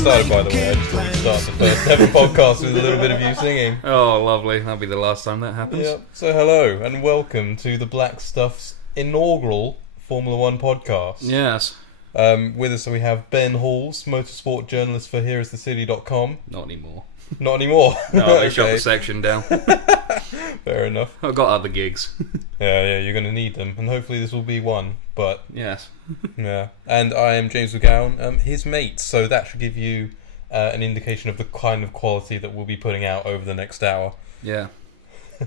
started, by the way. I just thought we'd start the first ever podcast with a little bit of you singing. Oh, lovely. That'll be the last time that happens. Yep. So hello, and welcome to the Black Stuff's inaugural Formula One podcast. Yes. With us we have Ben Halls, motorsport journalist for HereIsTheCity.com. Not anymore. Not anymore? No, they shut the section down. Fair enough. I've got other gigs. Yeah, you're going to need them, and hopefully this will be one, but... Yes. Yeah. And I am James McGowan, his mate, so that should give you an indication of the kind of quality that we'll be putting out over the next hour. Yeah.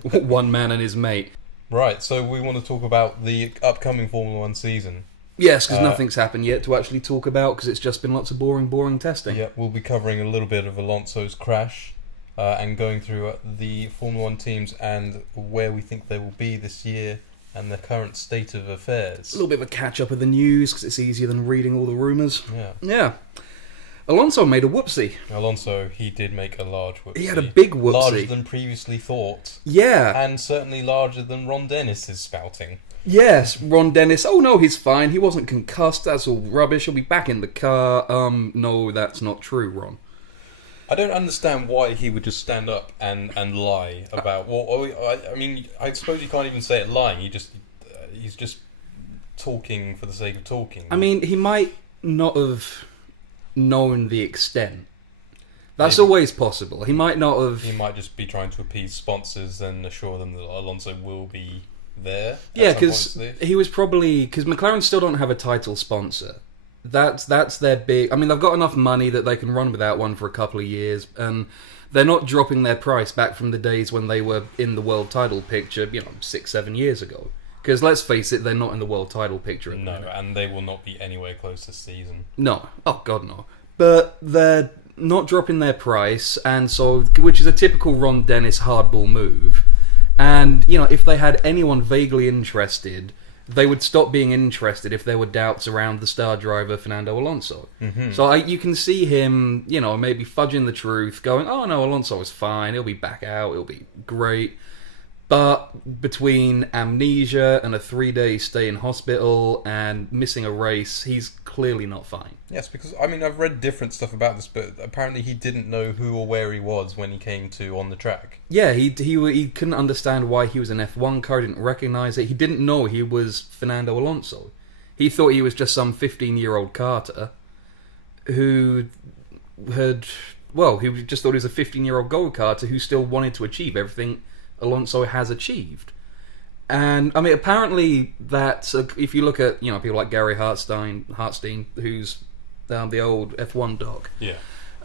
One man and his mate. Right, so we want to talk about the upcoming Formula One season. Yes, because nothing's happened yet to actually talk about, because it's just been lots of boring testing. Yeah, we'll be covering a little bit of Alonso's crash and going through the Formula One teams and where we think they will be this year and the current state of affairs. A little bit of a catch-up of the news, because it's easier than reading all the rumours. Yeah. Alonso made a whoopsie. Alonso, he did make a large whoopsie. He had a big whoopsie. Larger than previously thought. Yeah. And certainly larger than Ron Dennis is spouting. Yes, Ron Dennis. Oh no, he's fine. He wasn't concussed. That's all rubbish. He'll be back in the car. No, that's not true, Ron. I don't understand why he would just stand up and lie about. Well, I mean, I suppose you can't even say it lying. He's just talking for the sake of talking. I mean, he might not have known the extent. That's always possible. He might not have. He might just be trying to appease sponsors and assure them that Alonso will be there. Yeah, because he was probably... Because McLaren still don't have a title sponsor. That's their big... I mean, they've got enough money that they can run without one for a couple of years, and they're not dropping their price back from the days when they were in the world title picture, 6-7 years ago. Because let's face it, they're not in the world title picture at the minute. And they will not be anywhere close this season. No. Oh, God, no. But they're not dropping their price, and so... Which is a typical Ron Dennis hardball move. And, if they had anyone vaguely interested, they would stop being interested if there were doubts around the star driver, Fernando Alonso. Mm-hmm. So you can see him, maybe fudging the truth, going, oh no, Alonso is fine, he'll be back out, it'll be great. But between amnesia and a 3-day stay in hospital and missing a race, he's clearly not fine. Yes, because, I've read different stuff about this, but apparently he didn't know who or where he was when he came to on the track. Yeah, he couldn't understand why he was an F1 car, didn't recognise it. He didn't know he was Fernando Alonso. He thought he was just some 15-year-old karter who just thought he was a 15-year-old go-karter who still wanted to achieve everything Alonso has achieved. And apparently that if you look at people like Gary Hartstein, who's the old F1 doc. Yeah.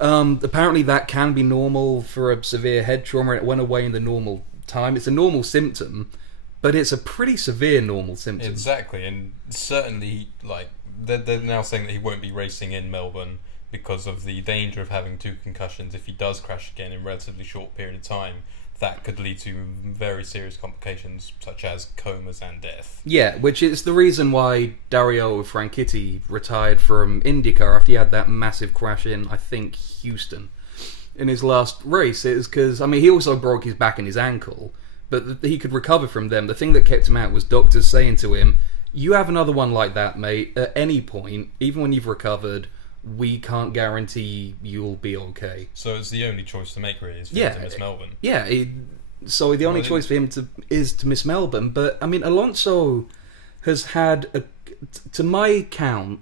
Apparently that can be normal for a severe head trauma, and it went away in the normal time. It's a normal symptom, but it's a pretty severe normal symptom. Exactly, and certainly they're now saying that he won't be racing in Melbourne because of the danger of having 2 concussions if he does crash again in a relatively short period of time. That could lead to very serious complications such as comas and death. Yeah, which is the reason why Dario Franchitti retired from IndyCar after he had that massive crash in, I think, Houston in his last race. Is because, he also broke his back and his ankle, but he could recover from them. The thing that kept him out was doctors saying to him, you have another one like that, mate, at any point, even when you've recovered, we can't guarantee you'll be okay. So it's the only choice to make, really, is for him to miss Melbourne. Yeah, so the only choice for him is to miss Melbourne. But, Alonso has had, to my count,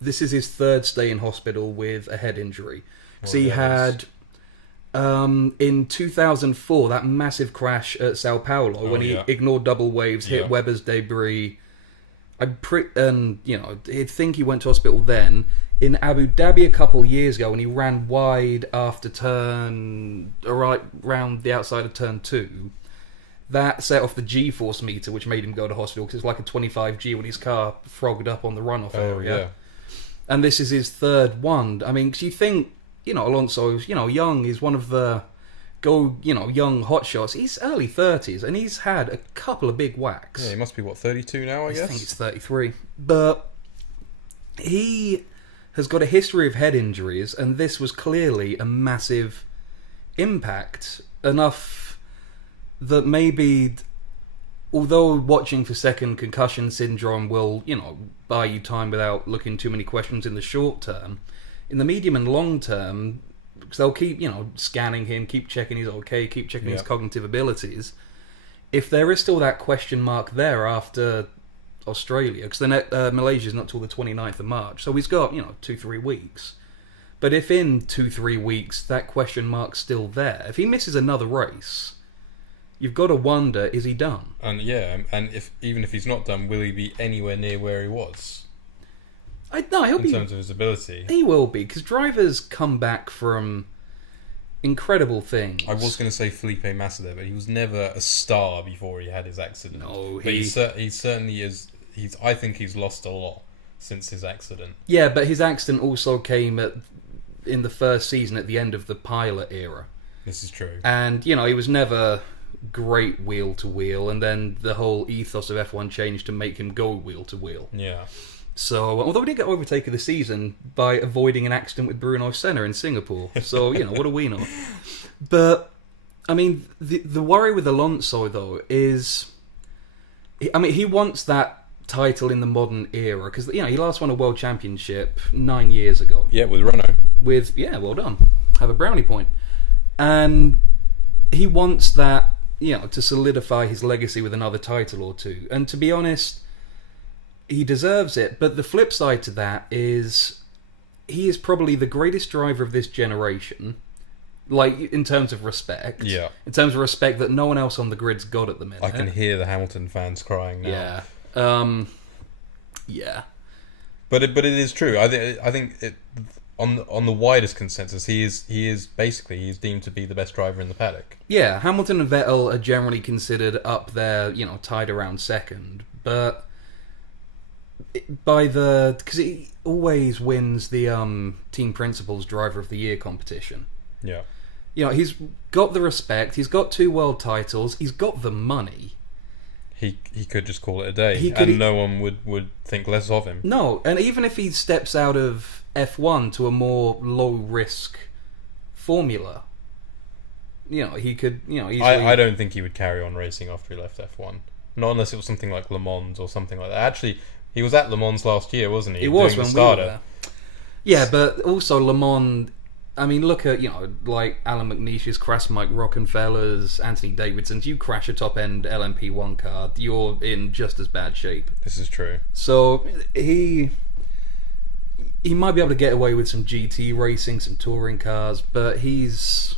this is his 3rd stay in hospital with a head injury. So he had, in 2004, that massive crash at Sao Paulo, when he ignored double waves, hit Webber's debris. I'd think he went to hospital then. In Abu Dhabi a couple years ago, when he ran wide after right round the outside of turn 2, that set off the G-force meter, which made him go to hospital, because it's like a 25G when his car frogged up on the runoff area. Yeah. And this is his 3rd one. Cause you think, Alonso's, young, he's one of the young hotshots. He's early 30s, and he's had a couple of big whacks. Yeah, he must be, 32 now, I guess? I think it's 33. But he has got a history of head injuries, and this was clearly a massive impact. Enough that maybe, although watching for second concussion syndrome will, buy you time without looking too many questions in the short term, in the medium and long term, because they'll keep, scanning him, keep checking he's okay, keep checking his cognitive abilities. If there is still that question mark there after Australia, because Malaysia's not till the 29th of March, so he's got 2-3 weeks. But if in 2-3 weeks that question mark's still there, if he misses another race, you've got to wonder, is he done? And even if he's not done, will he be anywhere near where he was? I hope in terms of his ability. He will be, because drivers come back from incredible things. I was going to say Felipe Massa, but he was never a star before he had his accident. No, but he certainly is. I think he's lost a lot since his accident. Yeah, but his accident also came in the first season at the end of the pilot era. This is true. And, he was never great wheel to wheel, and then the whole ethos of F1 changed to make him go wheel to wheel. Yeah. So, although we did get overtake of the season by avoiding an accident with Bruno Senna in Singapore. So, what do we know? But, I mean, the worry with Alonso, though, is... he wants that title in the modern era, because, he last won a world championship 9 years ago. Yeah, with Renault. Well done. Have a brownie point. And he wants that, to solidify his legacy with another title or two. And to be honest... he deserves it, but the flip side to that is he is probably the greatest driver of this generation, like, in terms of respect. Yeah. In terms of respect that no one else on the grid's got at the minute. I can hear the Hamilton fans crying now. Yeah. Yeah. But it is true. I think it, on the widest consensus, he's deemed to be the best driver in the paddock. Yeah, Hamilton and Vettel are generally considered up there, tied around second, but... because he always wins the Team Principals Driver of the Year competition. Yeah. He's got the respect, he's got 2 world titles, he's got the money. He could just call it a day, and no one would think less of him. No, and even if he steps out of F1 to a more low-risk formula, he could, easily... I don't think he would carry on racing after he left F1. Not unless it was something like Le Mans or something like that. Actually... he was at Le Mans last year, wasn't he? He was when we were there. Yeah, but also Le Mans... I mean, look at, like Alan McNeish's, Crash Mike Rockenfeller's, Anthony Davidson's. You crash a top-end LMP1 car, you're in just as bad shape. This is true. So, he might be able to get away with some GT racing, some touring cars, but he's...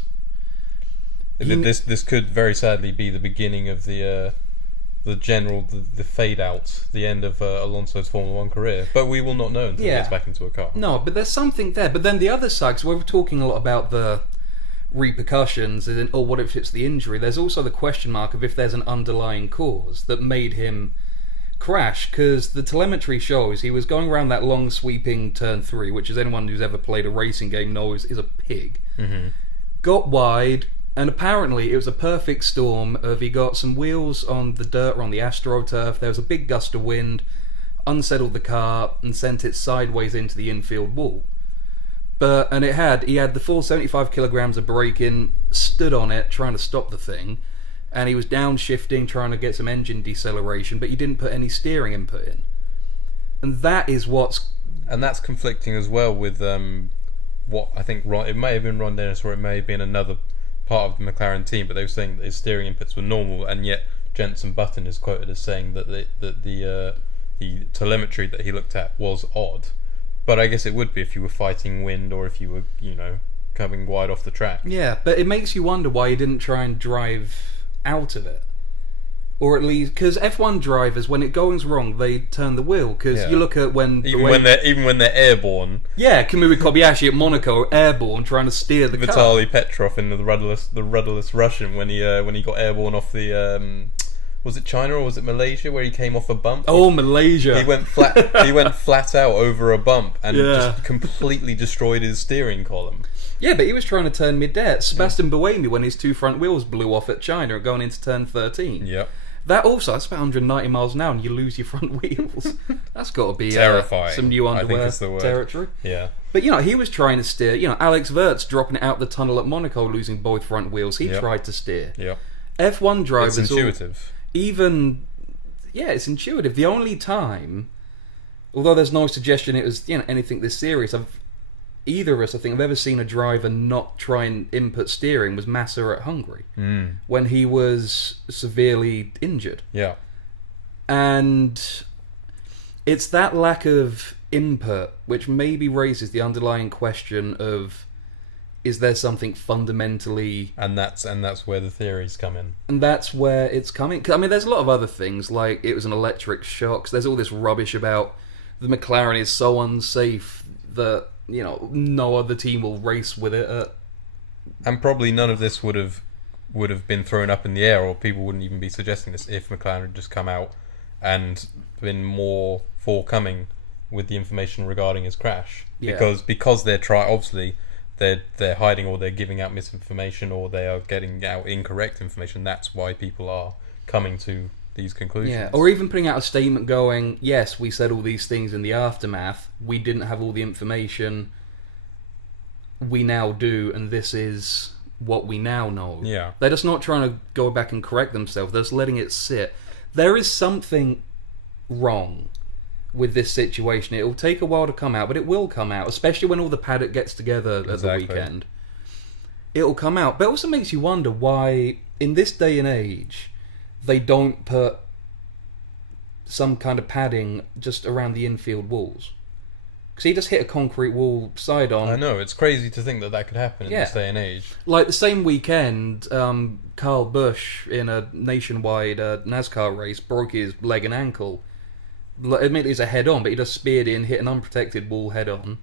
This could very sadly be the beginning of the fade out, the end of Alonso's Formula 1 career. But we will not know until he gets back into a car. No, but there's something there. But then the other side, because we're talking a lot about the repercussions, or what if it's the injury, there's also the question mark of if there's an underlying cause that made him crash, because the telemetry shows he was going around that long sweeping turn 3, which, as anyone who's ever played a racing game knows, is a pig. Mm-hmm. Got wide... and apparently it was a perfect storm of he got some wheels on the dirt or on the AstroTurf, there was a big gust of wind, unsettled the car and sent it sideways into the infield wall. And he had the full 75 kilograms of braking, stood on it trying to stop the thing, and he was downshifting trying to get some engine deceleration, but he didn't put any steering input in. And that's conflicting as well with what I think it may have been Ron Dennis or it may have been another part of the McLaren team, but they were saying that his steering inputs were normal, and yet Jenson Button is quoted as saying that the telemetry that he looked at was odd. But I guess it would be if you were fighting wind or if you were, coming wide off the track. Yeah, but it makes you wonder why he didn't try and drive out of it. Or at least, because F1 drivers, when it goes wrong, they turn the wheel. Because you look at when when they're airborne. Yeah, Kamui Kobayashi at Monaco, airborne, trying to steer the car. Vitaly Petrov in the rudderless Russian when he got airborne off the was it China or was it Malaysia where he came off a bump? Oh, Malaysia! He went flat. He went flat out over a bump and just completely destroyed his steering column. Yeah, but he was trying to turn mid-air. Sebastian Buemi when his 2 front wheels blew off at China going into turn 13. Yeah. That's about 190 miles an hour and you lose your front wheels. That's got to be terrifying. Some new underwear territory. Yeah. But, he was trying to steer. Alex Wirtz dropping it out the tunnel at Monaco, losing both front wheels. He tried to steer. Yeah. F1 drivers... It's intuitive. It's intuitive. The only time, although there's no suggestion it was anything this serious, either of us, I think, have ever seen a driver not try and input steering was Massa at Hungary when he was severely injured. Yeah. And it's that lack of input which maybe raises the underlying question of, is there something fundamentally... And that's where the theories come in. And that's where it's coming. I mean, there's a lot of other things, like it was an electric shock. There's all this rubbish about the McLaren is so unsafe that, you know, no other team will race with it. And probably none of this would have been thrown up in the air, or people wouldn't even be suggesting this if McLaren had just come out and been more forthcoming with the information regarding his crash. Yeah. Because they're obviously they're hiding, or they're giving out misinformation, or they are getting out incorrect information. That's why people are coming to these conclusions. Yeah, or even putting out a statement going, yes, we said all these things in the aftermath, we didn't have all the information, we now do, and this is what we now know. Yeah. They're just not trying to go back and correct themselves, they're just letting it sit. There is something wrong with this situation. It will take a while to come out, but it will come out, especially when all the paddock gets together at the weekend. It will come out. But it also makes you wonder why, in this day and age, they don't put some kind of padding just around the infield walls. Because he just hit a concrete wall side on. I know, it's crazy to think that could happen in this day and age. Like the same weekend, Carl Busch, in a nationwide NASCAR race, broke his leg and ankle. Admittedly, it's a head-on, but he just speared in, hit an unprotected wall head-on,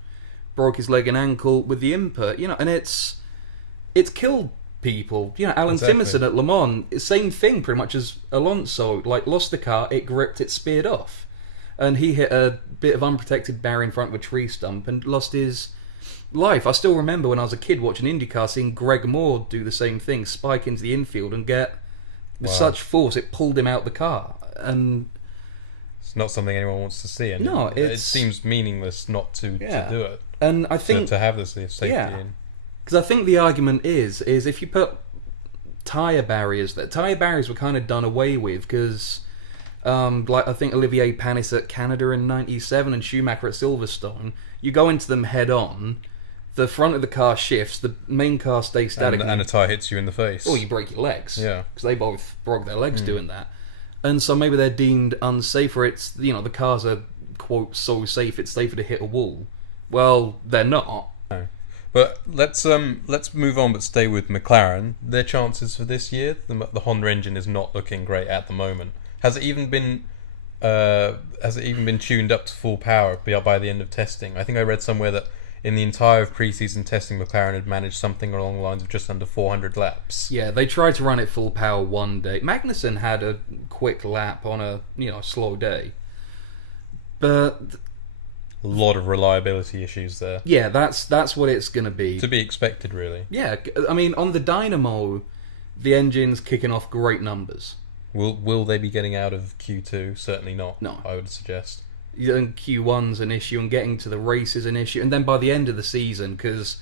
broke his leg and ankle with the input, you know, and it's killed people. You know, Alan Simonson at Le Mans, same thing pretty much as Alonso, like lost the car, it gripped, it speared off, and he hit a bit of unprotected barrier in front of a tree stump and lost his life. I still remember when I was a kid watching IndyCar, seeing Greg Moore do the same thing, spike into the infield and get with such force it pulled him out the car, and it's not something anyone wants to see, and no, it seems meaningless not to do it. And I think to have this safety in. Because I think the argument is if you put tyre barriers were kind of done away with, because like I think Olivier Panis at Canada in '97 and Schumacher at Silverstone, you go into them head on, the front of the car shifts, the main car stays static, and a tyre hits you in the face. Or you break your legs. Yeah, because they both broke their legs doing that. And so maybe they're deemed unsafe, or it's, you know, the cars are, quote, so safe it's safer to hit a wall. Well, they're not. No. But let's move on, but stay with McLaren. Their chances for this year, the Honda engine is not looking great at the moment. Has it even been tuned up to full power by the end of testing? I think I read somewhere that in the entire of pre-season testing, McLaren had managed something along the lines of just under 400 laps. Yeah, they tried to run it full power one day. Magnussen had a quick lap on a slow day, but a lot of reliability issues there. Yeah, that's what it's going to be. To be expected, really. Yeah, I mean, on the Dynamo, the engine's kicking off great numbers. Will they be getting out of Q2? Certainly not. No, I would suggest. And Q1's an issue, and getting to the race is an issue, and then by the end of the season, because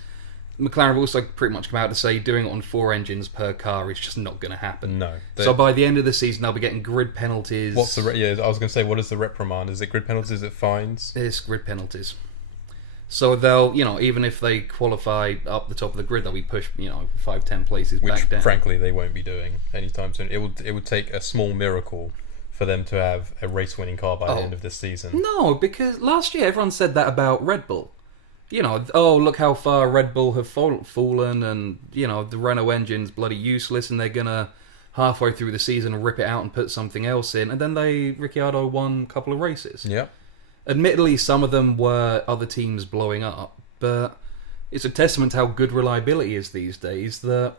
McLaren have also pretty much come out to say doing it on 4 engines per car is just not going to happen. No. So by the end of the season, they'll be getting grid penalties. What's the I was going to say, what is the reprimand? Is it grid penalties? Is it fines? It's grid penalties. So they'll, even if they qualify up the top of the grid, they'll be pushed, 5-10 places back down. Which, frankly, they won't be doing anytime soon. It would take a small miracle for them to have a race-winning car by the end of this season. No, because last year everyone said that about Red Bull. Look how far Red Bull have fallen, and, the Renault engine's bloody useless, and they're going to, halfway through the season, rip it out and put something else in. And then Ricciardo won a couple of races. Yeah. Admittedly, some of them were other teams blowing up, but it's a testament to how good reliability is these days that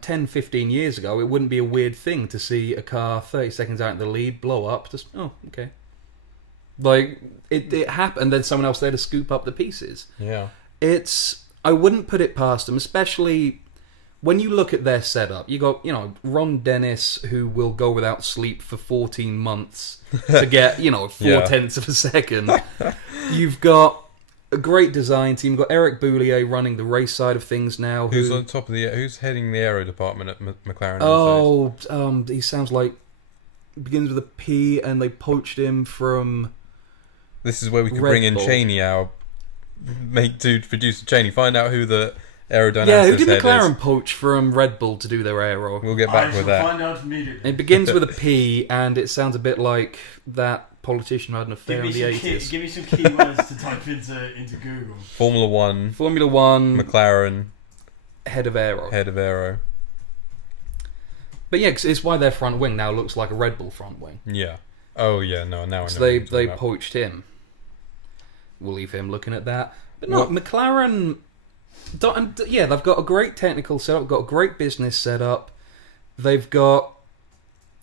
10, 15 years ago, it wouldn't be a weird thing to see a car 30 seconds out in the lead, blow up, just, okay. Like, it happened, then someone else there to scoop up the pieces. Yeah. I wouldn't put it past them, especially when you look at their setup. You got, Ron Dennis, who will go without sleep for 14 months to get, 4/10 of a second. You've got a great design team. You've got Eric Boulier running the race side of things now. Who's on top of who's heading the aero department at McLaren? He sounds like begins with a P, and they poached him from. This is where we could Red bring in Bull. Cheney, our produce a chain. You find out who the aerodynamicist Yeah, who did head McLaren is. poach from Red Bull to do their aero? We'll get back I with shall that. find out immediately. It begins with a P, and it sounds a bit like that politician who had an affair in the 80s. Give me some keywords to type into Google. Formula 1, Formula 1, McLaren, head of aero. head of aero. But yeah, 'cause it's why their front wing now looks like a Red Bull front wing. Yeah. Oh yeah, no, now I know. So what you're they talking about. poached him. We'll leave him looking at that. But no, McLaren... Yeah, they've got a great technical setup, got a great business setup. They've got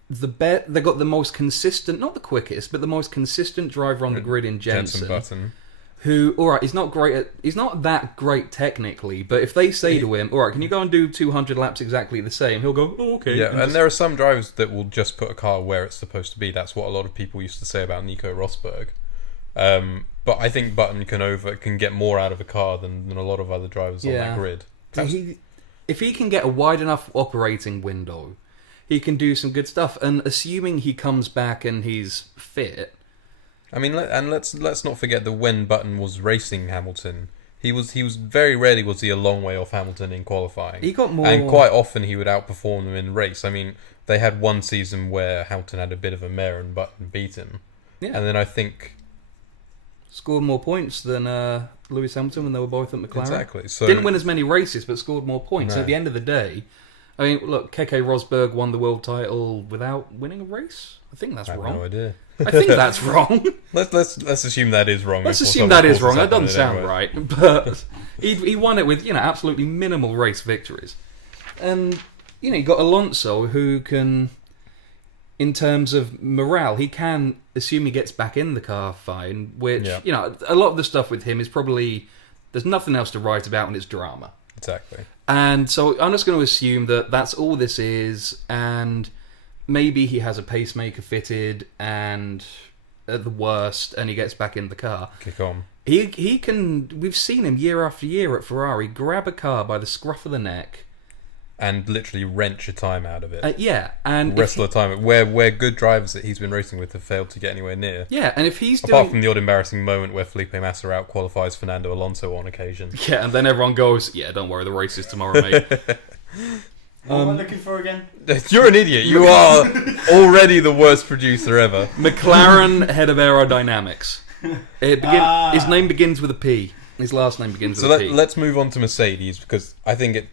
they've got the most consistent, not the quickest, but the most consistent driver on the grid in Jensen. Button. Who, alright, he's not that great technically, but if they say to him, alright, can you go and do 200 laps exactly the same, he'll go, oh, okay. Yeah, and there are some drivers that will just put a car where it's supposed to be. That's what a lot of people used to say about Nico Rosberg. But I think Button can get more out of a car than a lot of other drivers on that grid. If he can get a wide enough operating window, he can do some good stuff. And assuming he comes back and he's fit... I mean, let's not forget that when Button was racing Hamilton, he was very rarely was he a long way off Hamilton in qualifying. He got more... And quite often he would outperform them in race. I mean, they had one season where Hamilton had a bit of a mare and Button beat him. Yeah. And then I think... Scored more points than Lewis Hamilton when they were both at McLaren. Exactly. So didn't win as many races, but scored more points. No. At the end of the day, I mean, look, Keke Rosberg won the world title without winning a race. I think that's I have wrong. no idea. I think that's wrong. Let's assume that is wrong. Let's before assume someone that is calls wrong. us That up on doesn't it sound anyway. right. But he won it with, absolutely minimal race victories. And, he got Alonso, who can, in terms of morale, he can assume he gets back in the car fine, which, a lot of the stuff with him is probably, there's nothing else to write about and it's drama. Exactly. And so I'm just going to assume that that's all this is, and maybe he has a pacemaker fitted, and at the worst, and he gets back in the car. Kick on. He can, we've seen him year after year at Ferrari, grab a car by the scruff of the neck. And literally wrench a time out of it. And wrestle a time where good drivers that he's been racing with have failed to get anywhere near. Yeah, and if he's apart from the odd embarrassing moment where Felipe Massa out qualifies Fernando Alonso on occasion. Yeah, and then everyone goes, "Yeah, don't worry, the race is tomorrow, mate." What am I looking for again? You're an idiot. You are already the worst producer ever. McLaren head of aerodynamics. His name begins with a P. His last name begins with a P. So let's move on to Mercedes, because I think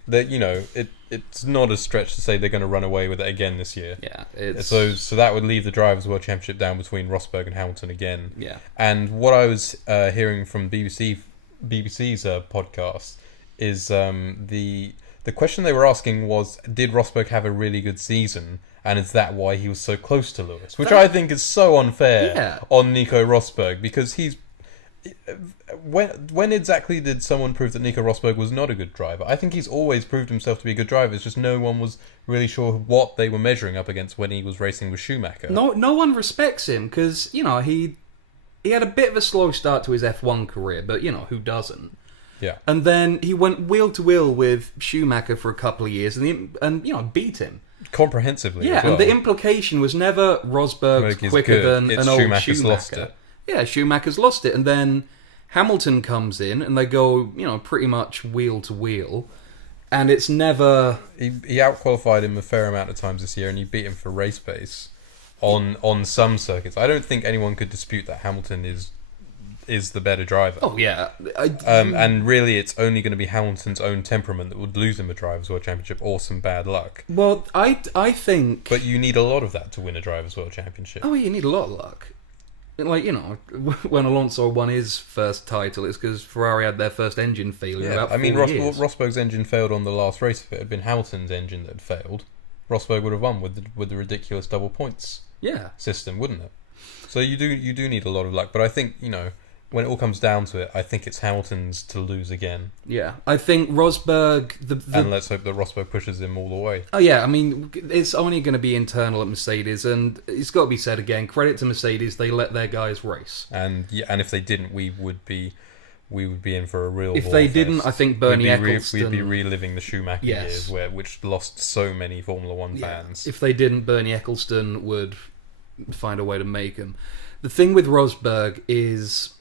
it's not a stretch to say they're going to run away with it again this year. Yeah. So that would leave the Drivers' World Championship down between Rosberg and Hamilton again. Yeah. And what I was hearing from BBC's podcast is the question they were asking was, did Rosberg have a really good season? And is that why he was so close to Lewis? Which I think is so unfair on Nico Rosberg, because he's... When exactly did someone prove that Nico Rosberg was not a good driver? I think he's always proved himself to be a good driver. It's just no one was really sure what they were measuring up against when he was racing with Schumacher. No one respects him because, he had a bit of a slow start to his F1 career, but, who doesn't? Yeah. And then he went wheel to wheel with Schumacher for a couple of years and beat him. Comprehensively. Yeah, as well. and the implication was never Rosberg's quicker than an old Schumacher's lost it. Yeah, Schumacher's lost it, and then Hamilton comes in, and they go, pretty much wheel to wheel, and it's never... He out-qualified him a fair amount of times this year, and he beat him for race pace on some circuits. I don't think anyone could dispute that Hamilton is the better driver. Oh, yeah. And really, it's only going to be Hamilton's own temperament that would lose him a Drivers' World Championship, or some bad luck. Well, I think... But you need a lot of that to win a Drivers' World Championship. Oh, you need a lot of luck. Like, when Alonso won his first title, it's because Ferrari had their first engine failure about 4 years. Rosberg's engine failed on the last race. If it had been Hamilton's engine that had failed, Rosberg would have won with the ridiculous double points system, wouldn't it? So you do need a lot of luck. But I think, when it all comes down to it, I think it's Hamilton's to lose again. Yeah, I think Rosberg... And let's hope that Rosberg pushes him all the way. Oh yeah, I mean, it's only going to be internal at Mercedes, and it's got to be said again, credit to Mercedes, they let their guys race. And if they didn't, we would be in for a real... If they didn't, I think Bernie Eccleston... We'd be reliving the Schumacher years, which lost so many Formula 1 fans. If they didn't, Bernie Eccleston would find a way to make them. The thing with Rosberg is...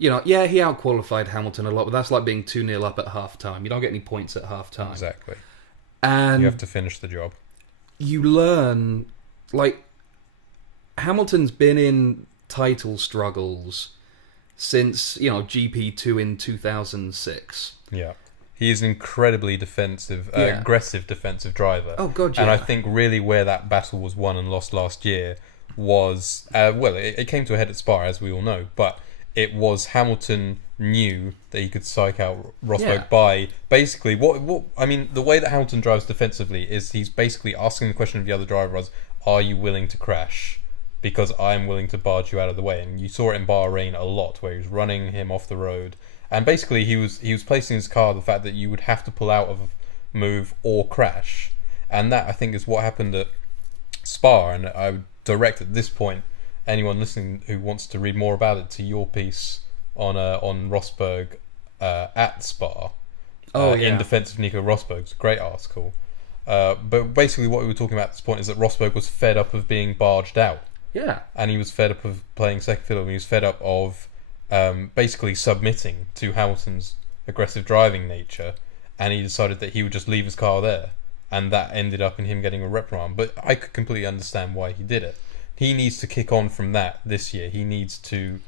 he outqualified Hamilton a lot, but that's like being 2-0 up at half-time. You don't get any points at half-time. Exactly. And you have to finish the job. You learn, like, Hamilton's been in title struggles since, GP2 in 2006. Yeah. He is an incredibly aggressive defensive driver. Oh, God, yeah. And I think really where that battle was won and lost last year was, it came to a head at Spa, as we all know, but it was Hamilton knew that he could psych out Rosberg by basically the way that Hamilton drives defensively is he's basically asking the question of the other driver was, are you willing to crash? Because I'm willing to barge you out of the way. And you saw it in Bahrain a lot where he was running him off the road. And basically he was placing his car the fact that you would have to pull out of a move or crash. And that I think is what happened at Spa, and I would direct at this point anyone listening who wants to read more about it to your piece on Rosberg at Spa in defense of Nico Rosberg. It's a great article. But basically what we were talking about at this point is that Rosberg was fed up of being barged out. Yeah. And he was fed up of playing second fiddle, and he was fed up of basically submitting to Hamilton's aggressive driving nature, and he decided that he would just leave his car there, and that ended up in him getting a reprimand. But I could completely understand why he did it. He needs to kick on from that this year. He needs to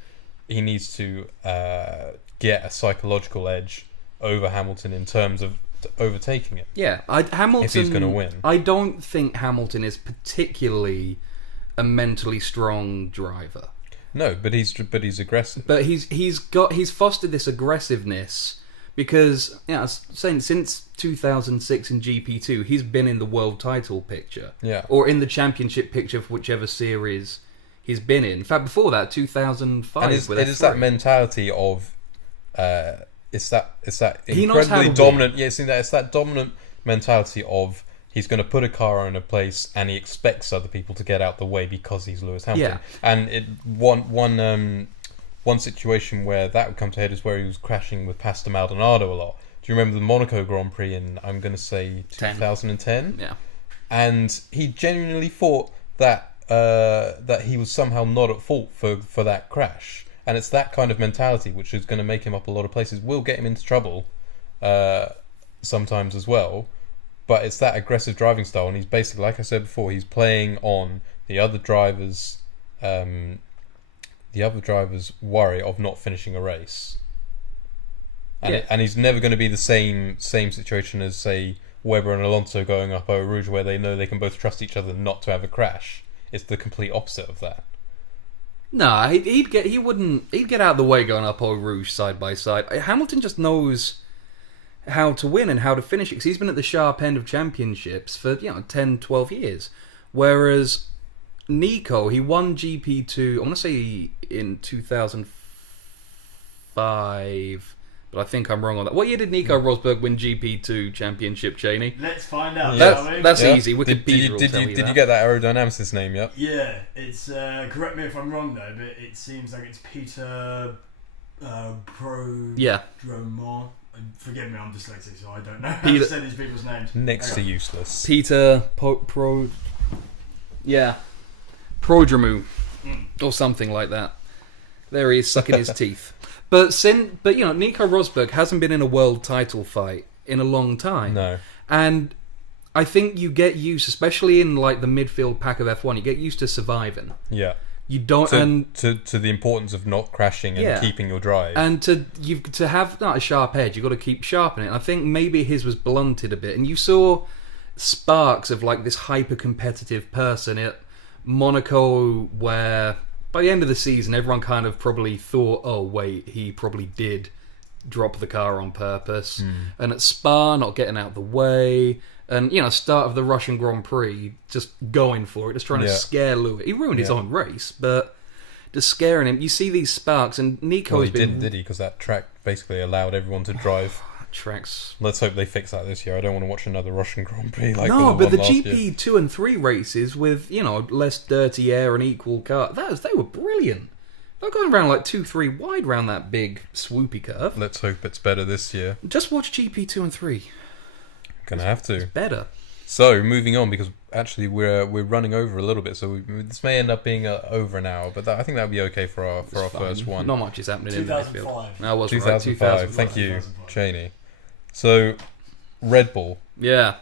get a psychological edge over Hamilton in terms of overtaking it. Yeah, Hamilton. If he's going to win, I don't think Hamilton is particularly a mentally strong driver. No, but he's aggressive. But he's fostered this aggressiveness because I was saying since 2006 in GP2 he's been in the world title picture, or in the championship picture for whichever series he's been in. In fact, before that, 2005. And it is that mentality of it's that he knows how incredibly to dominant. Yeah, it's that dominant mentality of he's going to put a car in a place and he expects other people to get out the way because he's Lewis Hamilton. And one situation where that would come to head is where he was crashing with Pastor Maldonado a lot. Do you remember the Monaco Grand Prix in, I'm going to say, 2010? Yeah. And he genuinely thought that he was somehow not at fault for that crash. And it's that kind of mentality which is going to make him up a lot of places, will get him into trouble sometimes as well. But it's that aggressive driving style, and he's basically, like I said before, he's playing on the other drivers' worry of not finishing a race. And he's never going to be the same situation as, say, Webber and Alonso going up Eau Rouge, where they know they can both trust each other not to have a crash. It's the complete opposite of that. No, he'd get out of the way going up Eau Rouge side by side. Hamilton just knows how to win and how to finish it, because he's been at the sharp end of championships for 10, 12 years. Whereas Nico, he won GP2, I want to say in 2005, but I think I'm wrong on that. What year did Nico Rosberg win GP2 championship, Cheney? Let's find out. That's easy. Wikipedia did you get that aerodynamicist name yet? Yeah, it's correct me if I'm wrong though, but it seems like it's Peter Prodromont. Forgive me, I'm dyslexic, so I don't know how to say these people's names. Next to useless. Peter Prodromu or something like that. There he is, sucking his teeth. But Nico Rosberg hasn't been in a world title fight in a long time. No. And I think you get used, especially in like the midfield pack of F1, you get used to surviving. Yeah. You don't to the importance of not crashing and keeping your drive, and to have not a sharp edge, you've got to keep sharpening it. I think maybe his was blunted a bit, and you saw sparks of like this hyper competitive person at Monaco, where by the end of the season everyone kind of probably thought, oh wait, he probably did drop the car on purpose, and at Spa not getting out of the way. And, start of the Russian Grand Prix, just going for it, just trying to scare Lewis. He ruined his own race, but just scaring him. You see these sparks, and Nico has been... did he? Because that track basically allowed everyone to drive. Tracks. Let's hope they fix that this year. I don't want to watch another Russian Grand Prix like but the GP year. 2 and 3 races with, less dirty air and equal car, they were brilliant. They're going around like 2-3 wide around that big swoopy curve. Let's hope it's better this year. Just watch GP 2 and 3. Gonna have to. It's better. So moving on, because actually we're running over a little bit, so this may end up being over an hour, but I think that would be okay for our first one. Not much is happening in the midfield. 2005. No, I was 2005. right. Thank you, 2005. Cheney. So Red Bull, Yeah,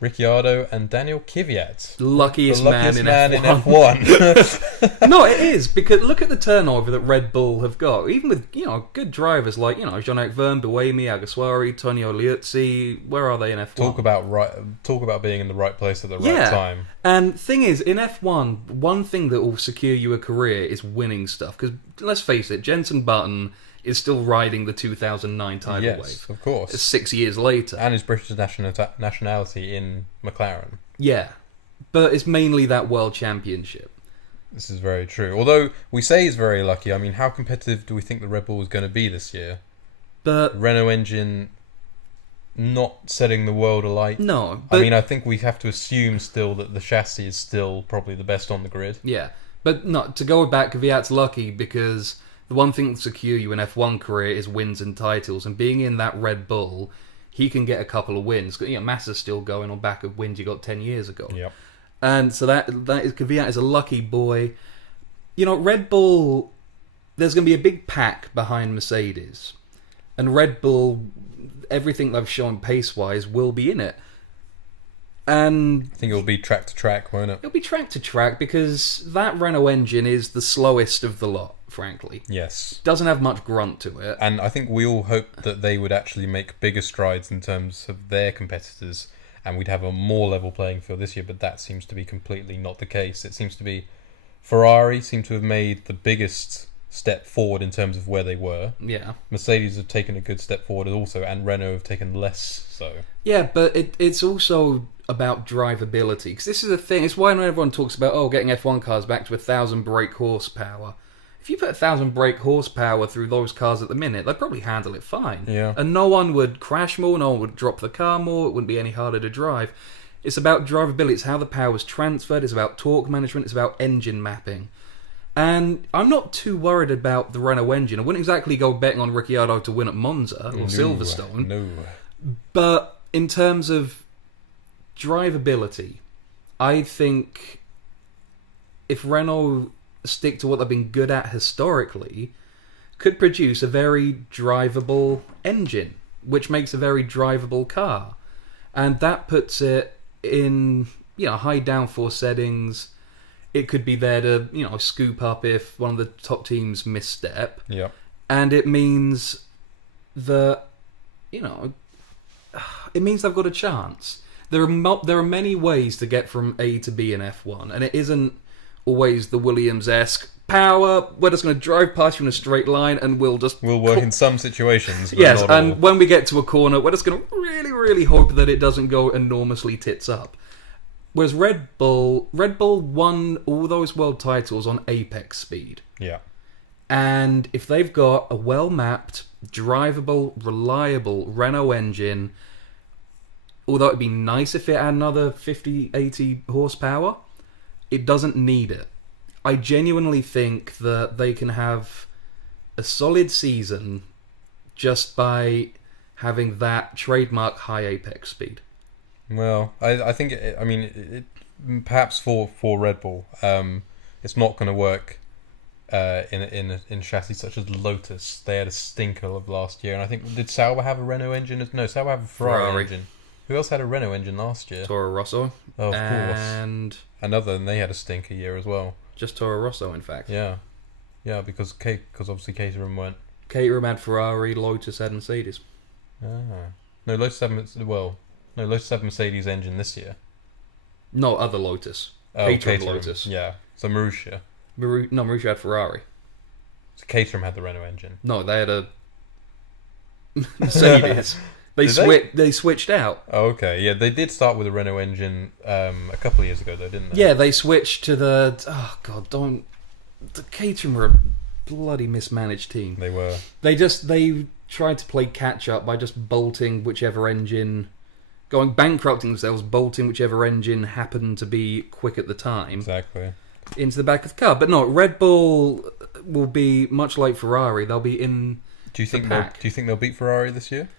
Ricciardo and Daniel Kvyat. luckiest The luckiest man in F1. F1. No, it is, because look at the turnover that Red Bull have got. Even with, good drivers like, Jean-Eric Vergne, Buemi, Alguersuari, Tonio Liuzzi. Where are they in F1? Talk about being in the right place at the right time. And thing is, in F1, one thing that will secure you a career is winning stuff. Because, let's face it, Jenson Button is still riding the 2009 title Yes, wave. of course. 6 years later. And his British nationality in McLaren. Yeah. But it's mainly that world championship. This is very true. Although we say he's very lucky, I mean, how competitive do we think the Red Bull is going to be this year? But Renault engine not setting the world alight. no. But, I think we have to assume still that the chassis is still probably the best on the grid. yeah. But no, to go back, Kvyat's lucky because the one thing that secure you in F1 career is wins and titles. And being in that Red Bull, he can get a couple of wins. Massa's still going on back of wins he got 10 years ago. Yep. And so that is Kvyat is a lucky boy. Red Bull, there's going to be a big pack behind Mercedes. And Red Bull, everything they've shown pace-wise will be in it. And I think it'll be track to track, won't it? it'll be track to track because that Renault engine is the slowest of the lot, frankly. Yes. Doesn't have much grunt to it. And I think we all hoped that they would actually make bigger strides in terms of their competitors, and we'd have a more level playing field this year, but that seems to be completely not the case. It seems to be Ferrari seem to have made the biggest step forward in terms of where they were. Yeah. Mercedes have taken a good step forward also, and Renault have taken less so. Yeah, but it's also about drivability. Because this is the thing. It's why when everyone talks about, getting F1 cars back to 1,000 brake horsepower. If you put 1,000 brake horsepower through those cars at the minute, they'd probably handle it fine. Yeah. And no one would crash more, no one would drop the car more, it wouldn't be any harder to drive. It's about drivability, it's how the power is transferred, it's about torque management, it's about engine mapping. And I'm not too worried about the Renault engine. I wouldn't exactly go betting on Ricciardo to win at Monza or Silverstone. No. But in terms of drivability, I think if Renault stick to what they've been good at historically, could produce a very drivable engine, which makes a very drivable car. And that puts it in, high downforce settings. It could be there to, scoop up if one of the top teams misstep. Yeah. And it means that, it means they've got a chance. There are many ways to get from A to B in F1, and it isn't always the Williams-esque power. We're just going to drive past you in a straight line, and we'll work in some situations. But yes, not and all. when we get to a corner, we're just going to really, really hope that it doesn't go enormously tits up. Whereas Red Bull won all those world titles on apex speed. Yeah. And if they've got a well-mapped, drivable, reliable Renault engine, although it'd be nice if it had another 50, 80 horsepower, it doesn't need it. I genuinely think that they can have a solid season just by having that trademark high apex speed. Well, I think perhaps for Red Bull, it's not going to work in chassis such as Lotus. They had a stinker of last year, and I think did Sauber have a Renault engine? No, Sauber have a Ferrari engine. Who else had a Renault engine last year? Toro Rosso. Oh, of course. And Another, and they had a stinker year as well. just Toro Rosso, in fact. Yeah, because obviously Caterham went. Caterham had Ferrari, Lotus had Mercedes. No, Lotus had Mercedes engine this year. No, other Lotus. Oh, Caterham Lotus. Yeah, so Marussia. Marussia had Ferrari. So Caterham had the Renault engine. No, they had a Mercedes. They switched out. Oh, okay. Yeah, they did start with a Renault engine a couple of years ago, though, didn't they? Yeah, they switched to the... Oh, God, don't... The Caterham were a bloody mismanaged team. They were. They tried to play catch-up by just bolting whichever engine... bankrupting themselves, bolting whichever engine happened to be quick at the time. Exactly. Into the back of the car. But no, Red Bull will be much like Ferrari. They'll be in Do you think the pack. they'll beat Ferrari this year?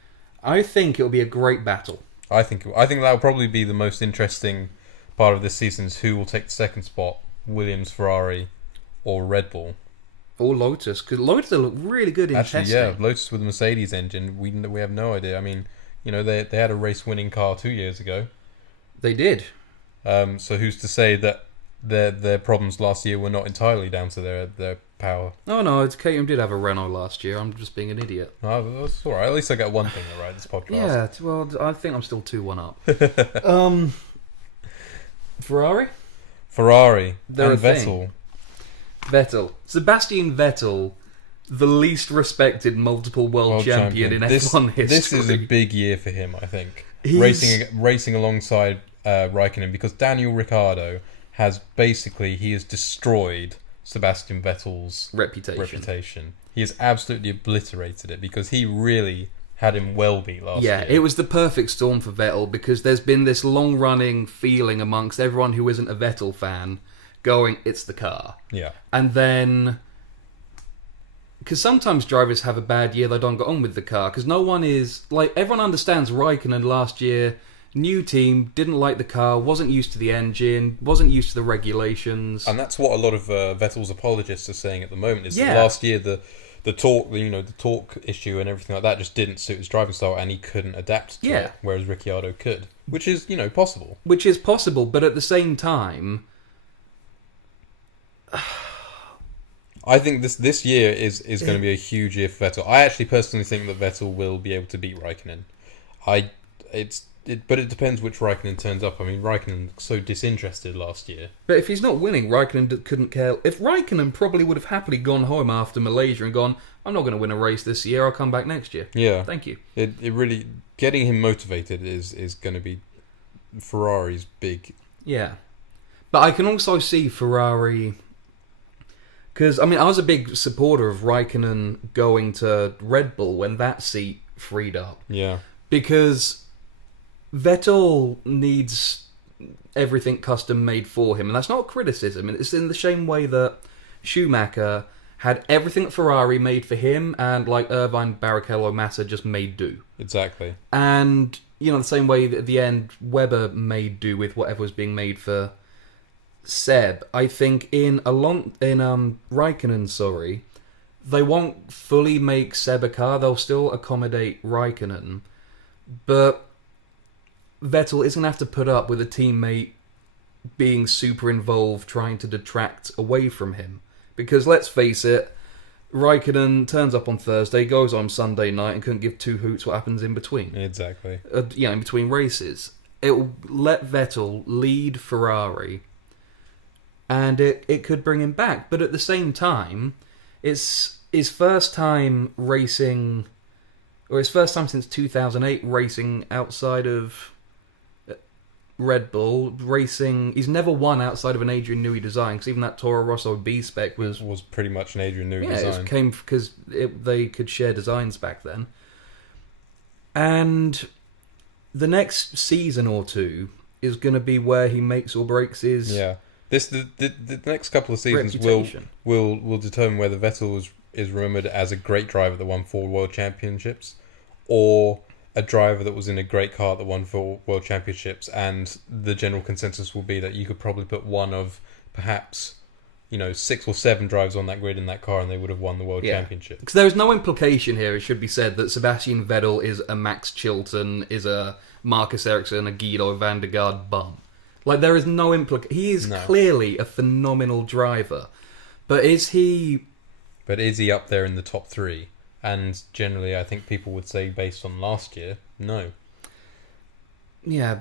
I think it'll be a great battle. I think that'll probably be the most interesting part of this season is who will take the second spot, Williams, Ferrari, or Red Bull. Or Lotus, because Lotus look really good in Actually, testing. yeah, Lotus with the Mercedes engine, we have no idea. I mean, they had a race-winning car 2 years ago. They did. So who's to say that their problems last year were not entirely down to their power? Oh no, KTM did have a Renault last year. I'm just being an idiot. Oh, that's all right. At least I got one thing right this podcast. Yeah, well, I think I'm still 2-1 up. Ferrari? They're and Vettel. Sebastian Vettel, the least respected multiple world champion in F1 history. This is a big year for him, I think. Racing alongside Raikkonen, because Daniel Ricciardo has destroyed Sebastian Vettel's reputation. He has absolutely obliterated it because he really had him well beat last year. Yeah, it was the perfect storm for Vettel because there's been this long-running feeling amongst everyone who isn't a Vettel fan going, it's the car. Yeah. And then, because sometimes drivers have a bad year, they don't get on with the car, because no one is, everyone understands Raikkonen last year, new team, didn't like the car, wasn't used to the engine, wasn't used to the regulations. And that's what a lot of Vettel's apologists are saying at the moment, is that last year the torque issue and everything like that just didn't suit his driving style and he couldn't adapt to it, whereas Ricciardo could, which is, possible. Which is possible, but at the same time, I think this year is going to be a huge year for Vettel. I actually personally think that Vettel will be able to beat Raikkonen. But it depends which Raikkonen turns up. I mean, Raikkonen was so disinterested last year. But if he's not winning, Raikkonen couldn't care. If Raikkonen probably would have happily gone home after Malaysia and gone, I'm not going to win a race this year, I'll come back next year. Yeah. Thank you. It really, getting him motivated is going to be Ferrari's big... Yeah. But I can also see Ferrari... Because, I was a big supporter of Raikkonen going to Red Bull when that seat freed up. Yeah. Because Vettel needs everything custom made for him. And that's not criticism. It's in the same way that Schumacher had everything at Ferrari made for him and Irvine, Barrichello, Massa just made do. Exactly. And, the same way that at the end Webber made do with whatever was being made for Seb. I think in Raikkonen, they won't fully make Seb a car. They'll still accommodate Raikkonen. But Vettel isn't going to have to put up with a teammate being super involved trying to detract away from him. Because let's face it, Raikkonen turns up on Thursday, goes on Sunday night and couldn't give two hoots what happens in between. Exactly. In between races. It will let Vettel lead Ferrari and it could bring him back. But at the same time, it's his first time racing, or his first time since 2008 racing outside of Red Bull. He's never won outside of an Adrian Newey design, because even that Toro Rosso B-Spec was pretty much an Adrian Newey design. It came because they could share designs back then. And the next season or two is going to be where he makes or breaks his... Yeah. The next couple of seasons will determine whether Vettel is remembered as a great driver that won 4 world championships, or a driver that was in a great car that won 4 world championships. And the general consensus will be that you could probably put one of perhaps 6 or 7 drivers on that grid in that car, and they would have won the world championship. Because there is no implication here, it should be said, that Sebastian Vettel is a Max Chilton, is a Marcus Ericsson, a Guido van der Garde bum. There is no implication. He is clearly a phenomenal driver. But is he up there in the top 3? And generally, I think people would say, based on last year, no. Yeah.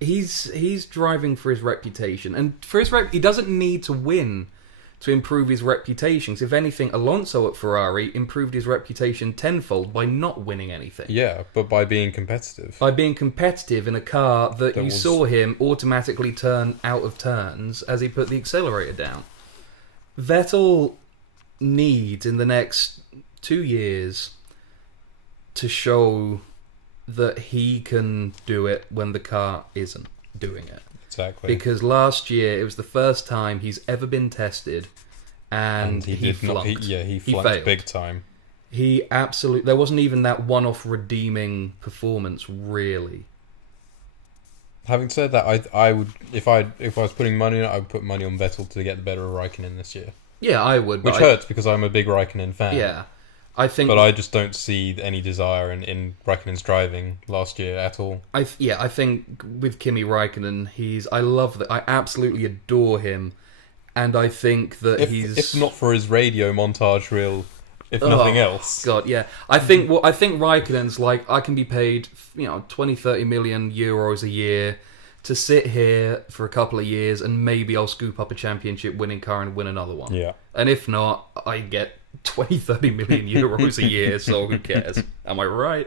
He's driving for his reputation. And for he doesn't need to win to improve his reputation. Because if anything, Alonso at Ferrari improved his reputation tenfold by not winning anything. Yeah, but by being competitive. By being competitive in a car that you saw him automatically turn out of turns as he put the accelerator down. Vettel needs, in the next 2 years, to show that he can do it when the car isn't doing it. Exactly. Because last year, it was the first time he's ever been tested, and he flunked. He flunked big time. There wasn't even that one-off redeeming performance, really. Having said that, I would if I was putting money on it, I would put money on Vettel to get the better of Raikkonen this year. Yeah, I would. Which hurts because I'm a big Raikkonen fan. Yeah, I think. But I just don't see any desire in Raikkonen's driving last year at all. I think with Kimi Raikkonen, I absolutely adore him, and I think that if not for his radio montage reel, if nothing else. God, yeah. I think Raikkonen's like, I can be paid, 20-30 million euros a year to sit here for a couple of years and maybe I'll scoop up a championship winning car and win another one. Yeah. And if not, I get 20-30 million euros a year, so who cares? Am I right?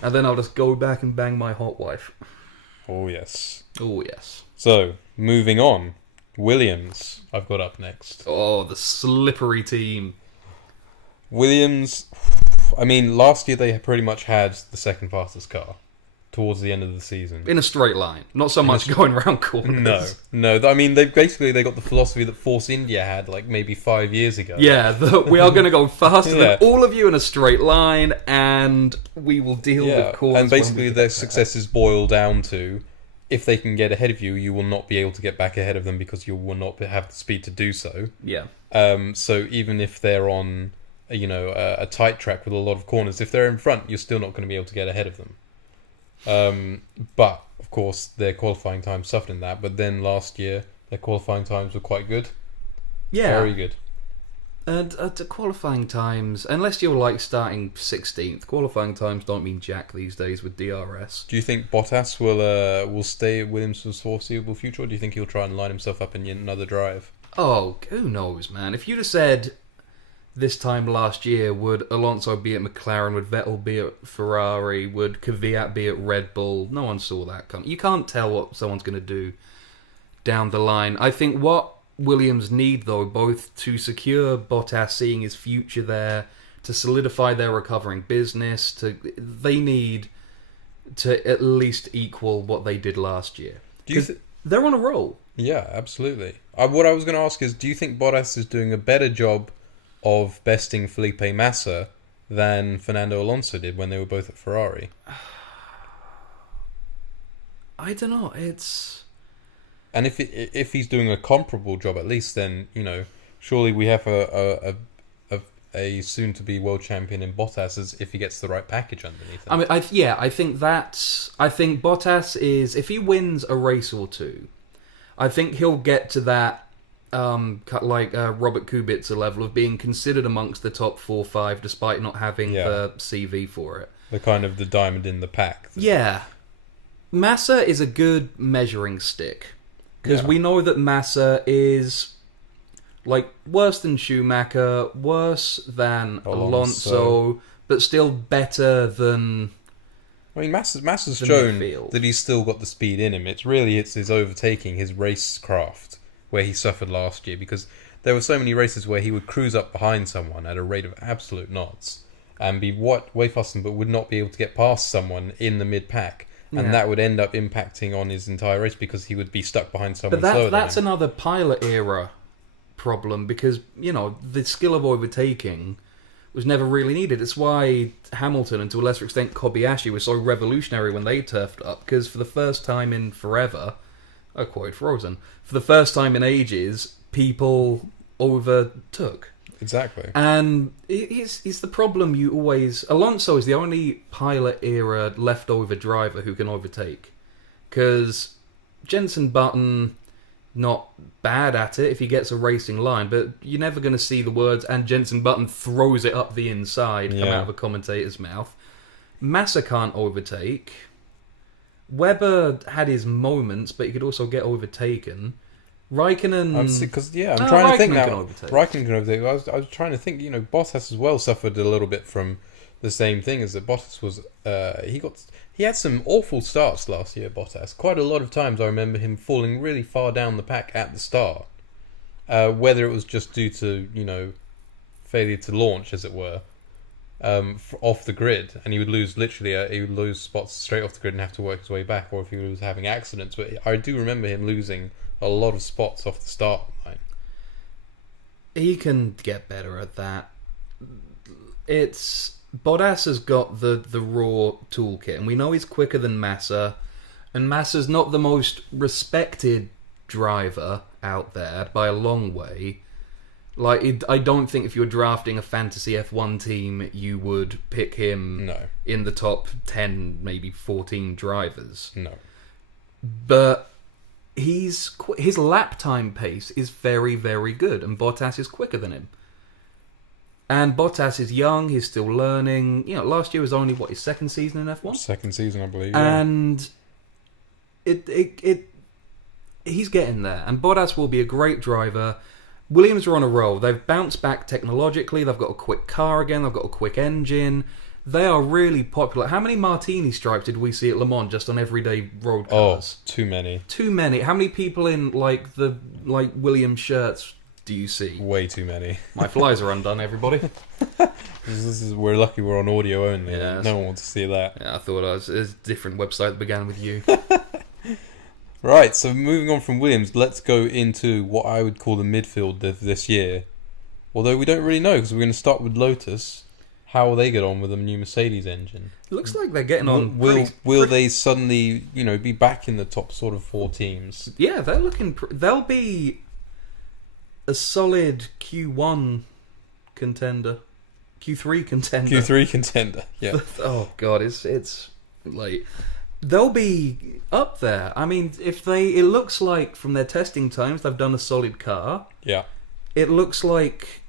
And then I'll just go back and bang my hot wife. Oh, yes. Oh, yes. So, moving on. Williams, I've got up next. Oh, the slippery team. Williams, I mean, last year they pretty much had the second fastest car towards the end of the season. In a straight line. Not so much going around corners. No. I mean, they got the philosophy that Force India had, like, maybe 5 years ago. Yeah, we are going to go faster than all of you in a straight line, and we will deal with corners. And basically their successes boil down to, if they can get ahead of you, you will not be able to get back ahead of them because you will not have the speed to do so. Yeah. So even if they're on a tight track with a lot of corners, if they're in front, you're still not going to be able to get ahead of them. But of course their qualifying time suffered in that, but then last year their qualifying times were quite good. Yeah, very good. And the qualifying times, unless you're like starting 16th, qualifying times don't mean jack these days with DRS. Do you think Bottas will stay at Williams for the foreseeable future, or do you think he'll try and line himself up in another drive? Oh, who knows, man. If you'd have said this time last year, would Alonso be at McLaren, would Vettel be at Ferrari, would Kvyat be at Red Bull, no one saw that come. You can't tell what someone's going to do down the line. I think what Williams need, though, both to secure Bottas seeing his future there, to solidify their recovering business, they need to at least equal what they did last year. They're on a roll. Yeah, absolutely. What I was going to ask is, do you think Bottas is doing a better job of besting Felipe Massa than Fernando Alonso did when they were both at Ferrari? I don't know. It's... And if he's doing a comparable job at least, then, surely we have a soon-to-be world champion in Bottas as if he gets the right package underneath him. I mean, I think Bottas is... If he wins a race or two, I think he'll get to that Robert Kubica level of being considered amongst the top 4-5 despite not having the CV for it. The diamond in the pack. Yeah. Massa is a good measuring stick. Because we know that Massa is worse than Schumacher, worse than Alonso, but still better than... I mean, Massa's shown that he's still got the speed in him. It's his overtaking, his racecraft, where he suffered last year, because there were so many races where he would cruise up behind someone at a rate of absolute knots and be way faster, but would not be able to get past someone in the mid-pack. And that would end up impacting on his entire race because he would be stuck behind someone slower. But that's another pilot era problem because, the skill of overtaking was never really needed. It's why Hamilton and to a lesser extent Kobayashi was so revolutionary when they turfed up, because for the first time in forever, I quote Frozen, for the first time in ages, people overtook. Exactly. And it's the problem you always... Alonso is the only pilot-era leftover driver who can overtake. Because Jenson Button, not bad at it if he gets a racing line, but you're never going to see the words, and Jenson Button throws it up the inside, come out of a commentator's mouth. Massa can't overtake. Webber had his moments, but he could also get overtaken. Raikkonen... I'm trying to think now. Raikkonen can overtake. I was trying to think, Bottas as well suffered a little bit from the same thing, as that Bottas was... He had some awful starts last year, Bottas. Quite a lot of times I remember him falling really far down the pack at the start. Whether it was just due to, failure to launch, as it were, off the grid, and he would lose spots straight off the grid and have to work his way back, or if he was having accidents. But I do remember him losing a lot of spots off the start line. He can get better at that. it's Bottas has got the raw toolkit, and we know he's quicker than Massa, and Massa's not the most respected driver out there by a long way. Like, I don't think if you were drafting a fantasy F1 team, you would pick him in the top 10, maybe 14 drivers. No. But his lap time pace is very, very good, and Bottas is quicker than him. And Bottas is young, he's still learning. You know, last year was only, his second season in F1? Second season, I believe. And he's getting there. And Bottas will be a great driver. Williams are on a roll. They've bounced back technologically. They've got a quick car again. They've got a quick engine. They are really popular. How many martini stripes did we see at Le Mans just on everyday road cars? Oh, too many. Too many. How many people in Williams shirts do you see? Way too many. My flies are undone, everybody. We're lucky we're on audio only. Yeah, no one wants to see that. Yeah, I thought it was a different website that began with you. Right, so moving on from Williams, let's go into what I would call the midfield of this year. Although we don't really know, because we're going to start with Lotus. How will they get on with a new Mercedes engine? It looks like they're getting on. Will they suddenly, be back in the top sort of 4 teams? Yeah, they're looking. They'll be a solid Q1 contender, Q3 contender. Q3 contender. Yeah. Oh god, it's like they'll be up there. I mean, it looks like from their testing times they've done a solid car. Yeah. It looks like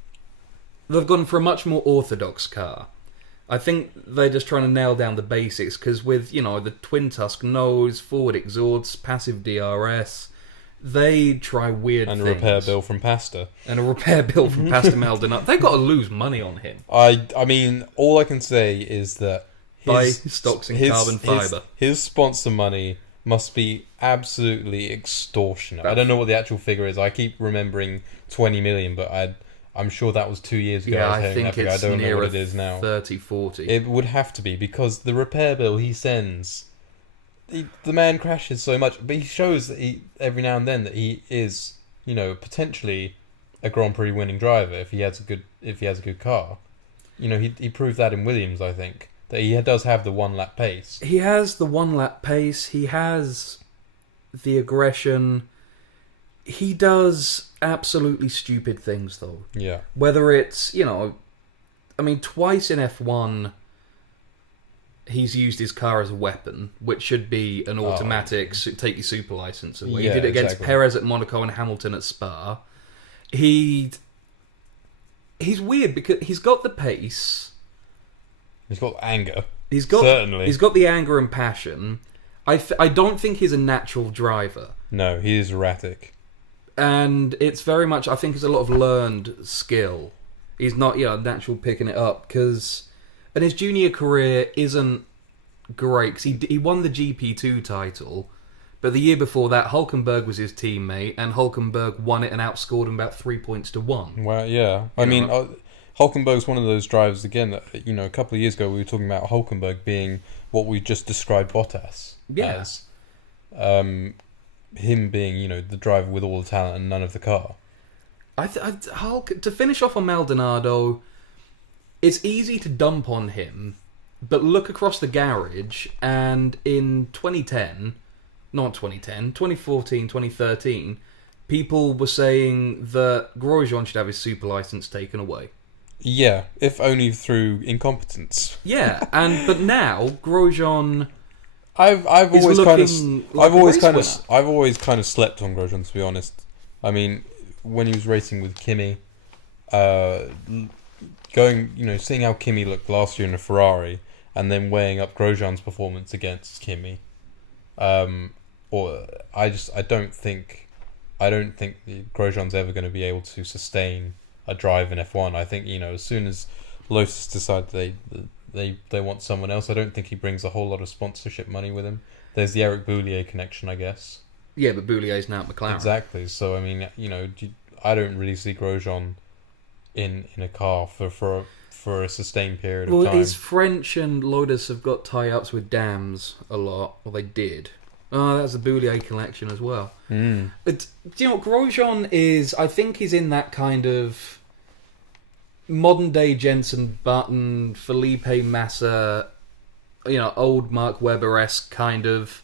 they've gone for a much more orthodox car. I think they're just trying to nail down the basics, because with, the twin tusk nose, forward exhausts, passive DRS, they try weird things. And a repair bill from Pasta. Maldonado. They've got to lose money on him. I mean, all I can say is that buy stocks in carbon fibre. His sponsor money must be absolutely extortionate. I don't know what the actual figure is. I keep remembering 20 million, but I'm sure that was 2 years ago. Yeah, I think it's I don't know what near it is now. 30, 40. It would have to be, because the repair bill he sends, the man crashes so much, but he shows that every now and then that he is, potentially a Grand Prix winning driver if he has a good car. He proved that in Williams, I think. That he does have the 1 lap pace. He has the 1 lap pace. He has the aggression. He does absolutely stupid things, though. Yeah. Whether it's, twice in F1, he's used his car as a weapon, which should be an automatic take your super license away. Yeah, he did it against exactly. Perez at Monaco and Hamilton at Spa. He's weird because he's got the pace. He's got anger. Certainly. He's got the anger and passion. I don't think he's a natural driver. No, he is erratic. And it's very much, I think it's a lot of learned skill. He's not, natural picking it up, and his junior career isn't great, because he won the GP2 title, but the year before that, Hulkenberg was his teammate, and Hulkenberg won it and outscored him about 3 points to 1. Well, yeah. Hulkenberg's one of those drivers, again, that, a couple of years ago we were talking about Hulkenberg being what we just described Bottas as. Him being, the driver with all the talent and none of the car. To finish off on Maldonado, it's easy to dump on him, but look across the garage, and in 2014, 2013, people were saying that Grosjean should have his super license taken away. Yeah, if only through incompetence. Yeah, but now Grosjean I've always kind of slept on Grosjean, to be honest. I mean, when he was racing with Kimi, seeing how Kimi looked last year in a Ferrari, and then weighing up Grosjean's performance against Kimi, I don't think Grosjean's ever going to be able to sustain a drive in F1. I think as soon as Lotus decide they want someone else, I don't think he brings a whole lot of sponsorship money with him. There's the Eric Boulier connection, I guess. Yeah, but Boulier's now at McLaren. Exactly. So I mean, I don't really see Grosjean in a car for a sustained period of time. Well, his French and Lotus have got tie-ups with dams a lot. Well, they did. Oh, that's the Boulier collection as well. But Grosjean is, I think he's in that kind of modern day Jenson Button, Felipe Massa, old Mark Webber-esque kind of.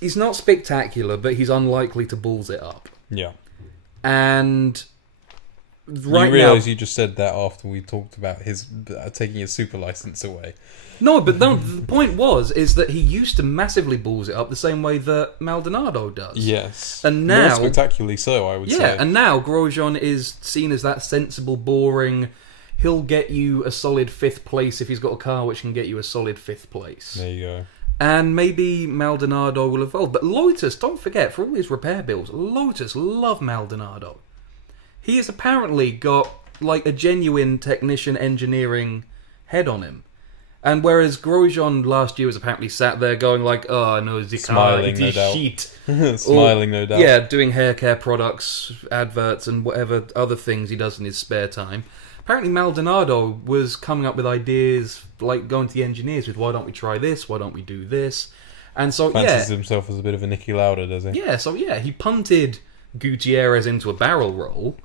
He's not spectacular, but he's unlikely to balls it up. Yeah. And right you realise now, you just said that after we talked about his taking his super license away. No, the point is that he used to massively balls it up the same way that Maldonado does. Yes. And now... More spectacularly so, I would say. Yeah, and now Grosjean is seen as that sensible, boring... He'll get you a solid 5th place if he's got a car which can get you a solid 5th place. There you go. And maybe Maldonado will evolve. But Lotus, don't forget, for all his repair bills, Lotus love Maldonado. He has apparently got, like, a genuine technician engineering head on him. And whereas Grosjean last year was apparently sat there going like, oh, no, the car, it is shit. Smiling, no doubt. Yeah, doing hair care products, adverts, and whatever other things he does in his spare time. Apparently Maldonado was coming up with ideas, like going to the engineers with, why don't we try this, why don't we do this? And so, Fancies himself as a bit of a Niki Lauda, does he? Yeah, so he punted Gutierrez into a barrel roll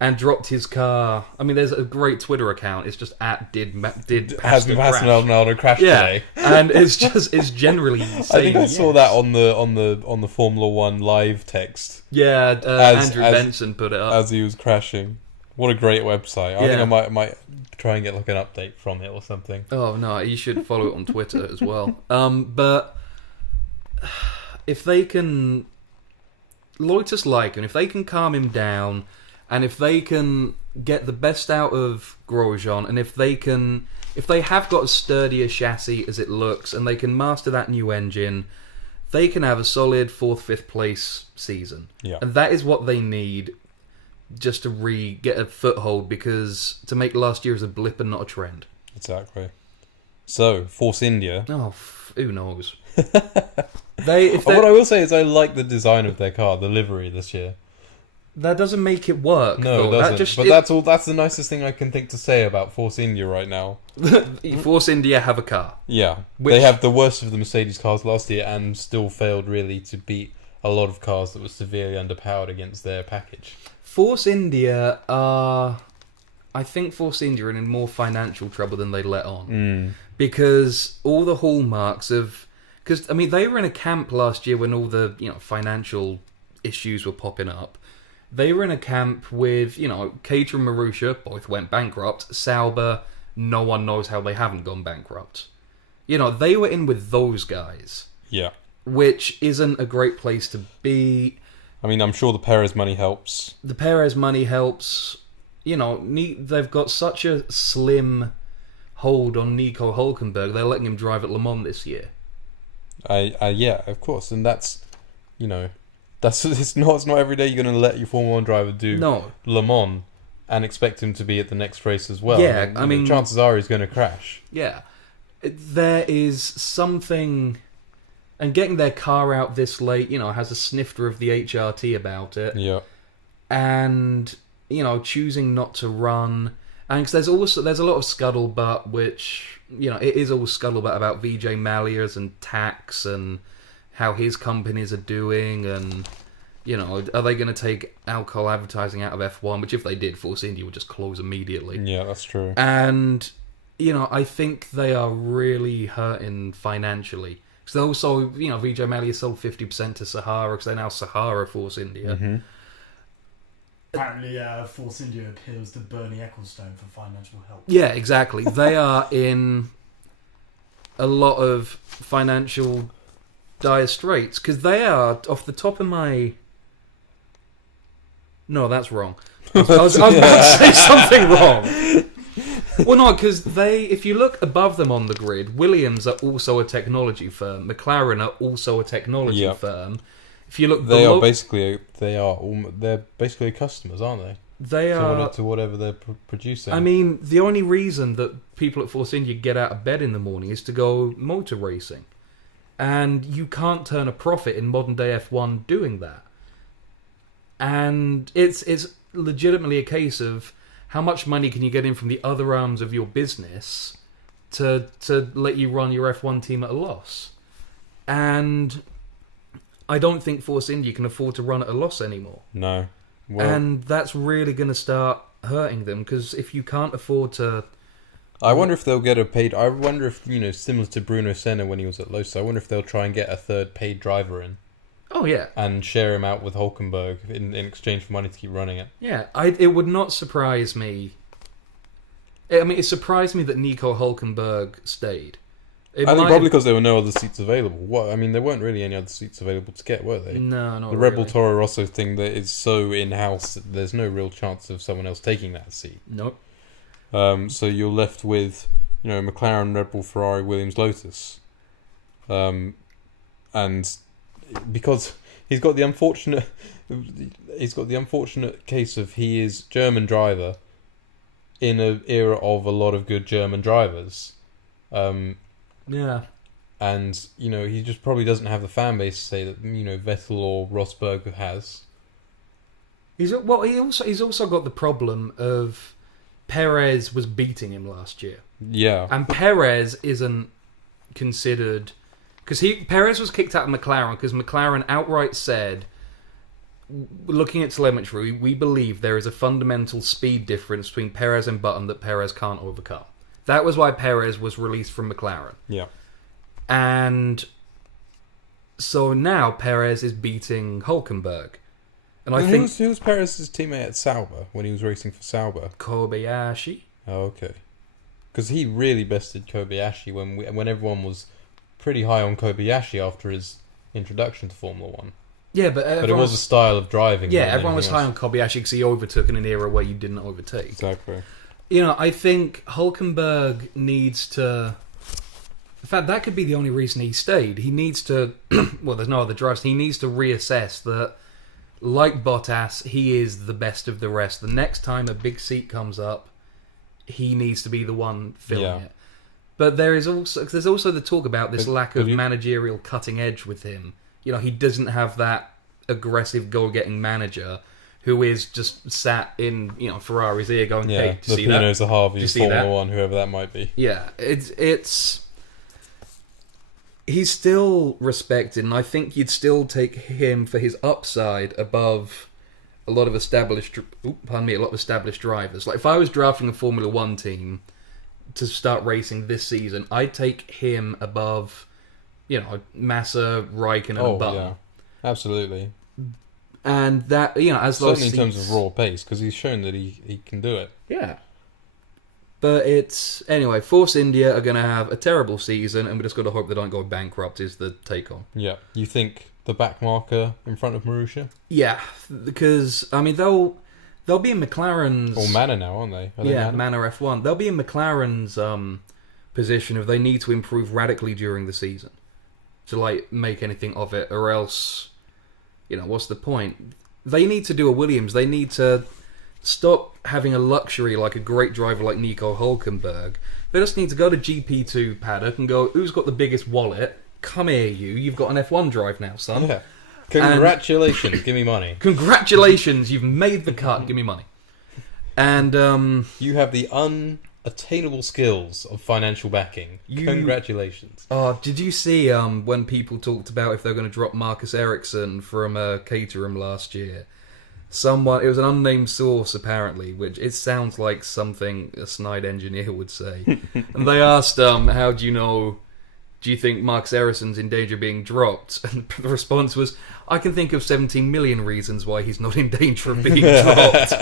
and dropped his car. I mean, there's a great Twitter account. It's just @did Maldonado crash today? And it's generally saying I think I saw that on the Formula One live text. Yeah, Andrew Benson put it up as he was crashing. What a great website! I think I might try and get like an update from it or something. Oh no, you should follow it on Twitter as well. But if they can, Lotus like him, if they can calm him down. And if they can get the best out of Grosjean, and if they have got as sturdy a chassis as it looks, and they can master that new engine, they can have a solid 4th, 5th place season. Yeah. And that is what they need just to get a foothold, because to make last year as a blip and not a trend. Exactly. So, Force India. Oh, who knows? What I will say is I like the design of their car, the livery this year. That doesn't make it work. No, it doesn't. That's the nicest thing I can think to say about Force India right now. Force India have a car. Yeah. They have the worst of the Mercedes cars last year and still failed really to beat a lot of cars that were severely underpowered against their package. Force India are... I think Force India are in more financial trouble than they let on. Because all the hallmarks of... Because, I mean, they were in a camp last year when all the financial issues were popping up. They were in a camp with, Cater and Marussia, both went bankrupt. Sauber, no one knows how they haven't gone bankrupt. They were in with those guys. Yeah. Which isn't a great place to be. I mean, I'm sure the Perez money helps. The Perez money helps. They've got such a slim hold on Nico Hülkenberg. They're letting him drive at Le Mans this year. Yeah, of course. And that's, it's not every day you're going to let your Formula 1 driver do Le Mans and expect him to be at the next race as well. Yeah, I mean chances are he's going to crash. Yeah. There is something... And getting their car out this late, has a snifter of the HRT about it. Yeah. And, choosing not to run. And cause there's a lot of scuttlebutt, which, it is all scuttlebutt about Vijay Mallya's and tax and... how his companies are doing, and are they going to take alcohol advertising out of F1? Which, if they did, Force India would just close immediately. Yeah, that's true. And I think they are really hurting financially. Because they also, Vijay Mallya sold 50% to Sahara, because they're now Sahara Force India. Mm-hmm. Apparently, Force India appeals to Bernie Ecclestone for financial help. Yeah, exactly. They are in a lot of financial dire straits, because they are, off the top of my... No, that's wrong. I was about to say something wrong. Well, no, because if you look above them on the grid, Williams are also a technology firm. McLaren are also a technology firm. If you look they're basically customers, aren't they? They are to whatever they're producing. I mean, the only reason that people at Force India get out of bed in the morning is to go motor racing. And you can't turn a profit in modern day F1 doing that. And it's legitimately a case of how much money can you get in from the other arms of your business to let you run your F1 team at a loss. And I don't think Force India can afford to run at a loss anymore. No. Well, and that's really going to start hurting them, because if you can't afford to... I wonder if they'll get a paid... I wonder if, similar to Bruno Senna when he was at Lotus, I wonder if they'll try and get a third paid driver in. Oh, yeah. And share him out with Hulkenberg in exchange for money to keep running it. Yeah, it would not surprise me. I mean, it surprised me that Nico Hulkenberg stayed. I think probably because there were no other seats available. There weren't really any other seats available to get, were they? No, not the really. Red Bull Toro Rosso thing that is so in-house that there's no real chance of someone else taking that seat. Nope. So you're left with, McLaren, Red Bull, Ferrari, Williams, Lotus. And because he's got the unfortunate case of he is German driver in an era of a lot of good German drivers. Yeah. And, he just probably doesn't have the fan base to say that, Vettel or Rosberg has. He's also got the problem of Perez was beating him last year. Yeah. And Perez isn't considered... Because Perez was kicked out of McLaren because McLaren outright said, looking at telemetry, we believe there is a fundamental speed difference between Perez and Button that Perez can't overcome. That was why Perez was released from McLaren. Yeah. And so now Perez is beating Hulkenberg. And I think... Who was Perez's teammate at Sauber when he was racing for Sauber? Kobayashi. Oh, okay. Because he really bested Kobayashi when everyone was pretty high on Kobayashi after his introduction to Formula 1. Yeah, but it was a style of driving. Yeah, everyone was high on Kobayashi because he overtook in an era where you didn't overtake. Exactly. I think Hulkenberg needs to... In fact, that could be the only reason he stayed. He needs to... well, there's no other drivers. He needs to reassess that, like Bottas, he is the best of the rest. The next time a big seat comes up, he needs to be the one filling it. But there's also the talk about this lack of managerial cutting edge with him. He doesn't have that aggressive goal-getting manager who is just sat in Ferrari's ear going, "Hey, do you see that? The Harvey, Formula 1, whoever that might be." Yeah, it's he's still respected, and I think you'd still take him for his upside above a lot of established drivers. Like if I was drafting a Formula 1 team to start racing this season, I'd take him above, Massa, Raikkonen, and Button. Yeah, absolutely. And that, as certainly those seats, in terms of raw pace, because he's shown that he can do it. Yeah. But anyway, Force India are going to have a terrible season, and we just got to hope they don't go bankrupt. Is the take on? Yeah. You think the back marker in front of Marussia? Yeah, because they'll be in McLaren's... Or Manor now, aren't they? Manor F1. They'll be in McLaren's position if they need to improve radically during the season to make anything of it, or else, what's the point? They need to do a Williams. They need to stop having a luxury like a great driver like Nico Hulkenberg. They just need to go to GP2 paddock and go, who's got the biggest wallet? Come here, you've got an F1 drive now, son. Yeah. Congratulations, give me money. Congratulations, you've made the cut, give me money. And you have the unattainable skills of financial backing. Congratulations. Oh, did you see when people talked about if they're going to drop Marcus Ericsson from Caterham last year? It was an unnamed source apparently, which it sounds like something a snide engineer would say. And they asked, how do you think Marcus Ericsson's in danger of being dropped? And the response was, I can think of 17 million reasons why he's not in danger of being dropped.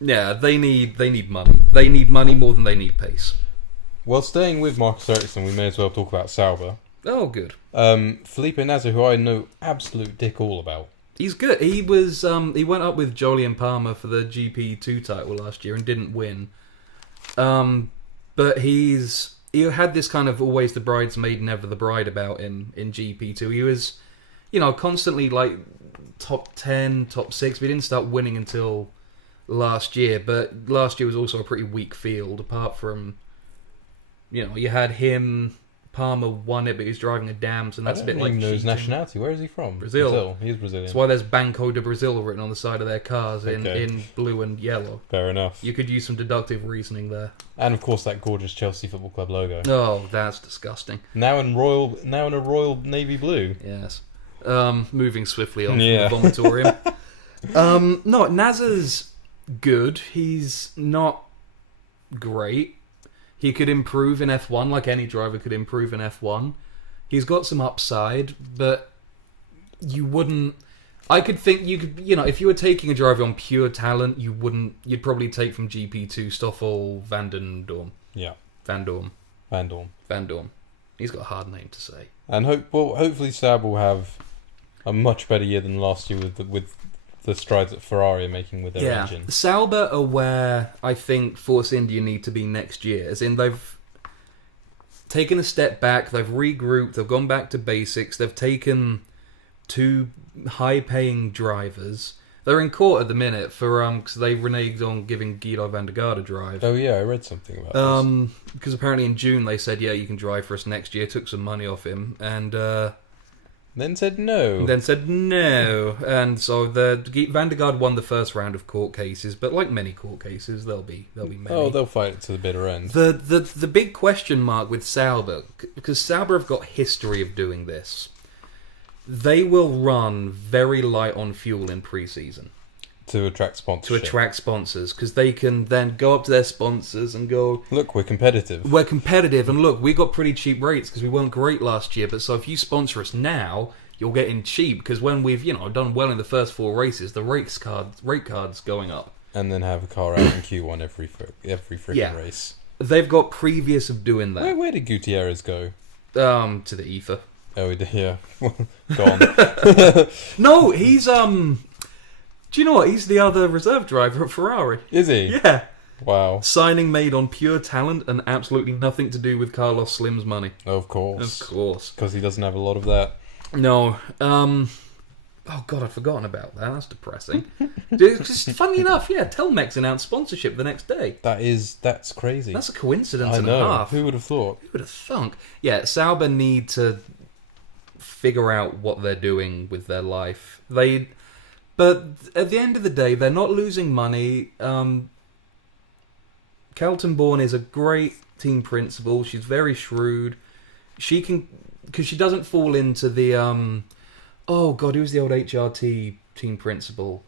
Yeah, they need money. They need money more than they need pace. Well, staying with Marcus Ericsson, we may as well talk about Sauber. Oh, good. Felipe Nasr, who I know absolute dick all about. He's good. He was he went up with Jolyon Palmer for the GP2 title last year and didn't win. But he had this kind of always the bridesmaid, never the bride about him in GP2. He was, constantly top 10, top 6. We didn't start winning until last year, but last year was also a pretty weak field. Apart from, you had him. Palmer won it, but he's driving a Dams, and that's a bit like. I don't even know his nationality. Where is he from? Brazil. He is Brazilian. That's why there's Banco de Brazil written on the side of their cars in blue and yellow. Fair enough. You could use some deductive reasoning there. And of course that gorgeous Chelsea Football Club logo. Oh, that's disgusting. Now in a royal navy blue. Yes. Moving swiftly on from the vomitorium. No, Nasser's good. He's not great. He could improve in F1 like any driver could improve in F1. He's got some upside, but you wouldn't... I could think you could, if you were taking a driver on pure talent, you'd probably take from GP2 Stoffel Van Dorn. Yeah. Van Dorn. He's got a hard name to say. And hopefully Sauber will have a much better year than last year with the strides that Ferrari are making with their engine. Sauber are where I think Force India need to be next year. As in, they've taken a step back, they've regrouped, they've gone back to basics, they've taken 2 high-paying drivers. They're in court at the minute for because they reneged on giving Guido van der Garde a drive. Oh yeah, I read something about this. Because apparently in June they said, yeah, you can drive for us next year. Took some money off him and then said no. And so the Van der Garde won the first round of court cases, but like many court cases, there'll be many. Oh, they'll fight it to the bitter end. The big question mark with Sauber, because Sauber have got history of doing this. They will run very light on fuel in pre-season. To attract sponsors, because they can then go up to their sponsors and go, look, we're competitive. And look, we got pretty cheap rates because we weren't great last year, but so if you sponsor us now, you're getting cheap, because when we've done well in the first 4 races, the rate card's going up. And then have a car out in Q1 every freaking race. They've got previous of doing that. Where did Gutierrez go? To the ether. Oh, yeah. Gone. No, he's do you know what? He's the other reserve driver at Ferrari. Is he? Yeah. Wow. Signing made on pure talent and absolutely nothing to do with Carlos Slim's money. Of course. Because he doesn't have a lot of that. No. Oh god, I'd forgotten about that. That's depressing. Just funny enough, Telmex announced sponsorship the next day. That's crazy. That's a coincidence I and know. a half. Who would have thought? Who would have thunk? Yeah, Sauber need to figure out what they're doing with their life. But at the end of the day, they're not losing money. Kaltenborn is a great team principal. She's very shrewd. She can, because she doesn't fall into the oh god, who's the old HRT team principal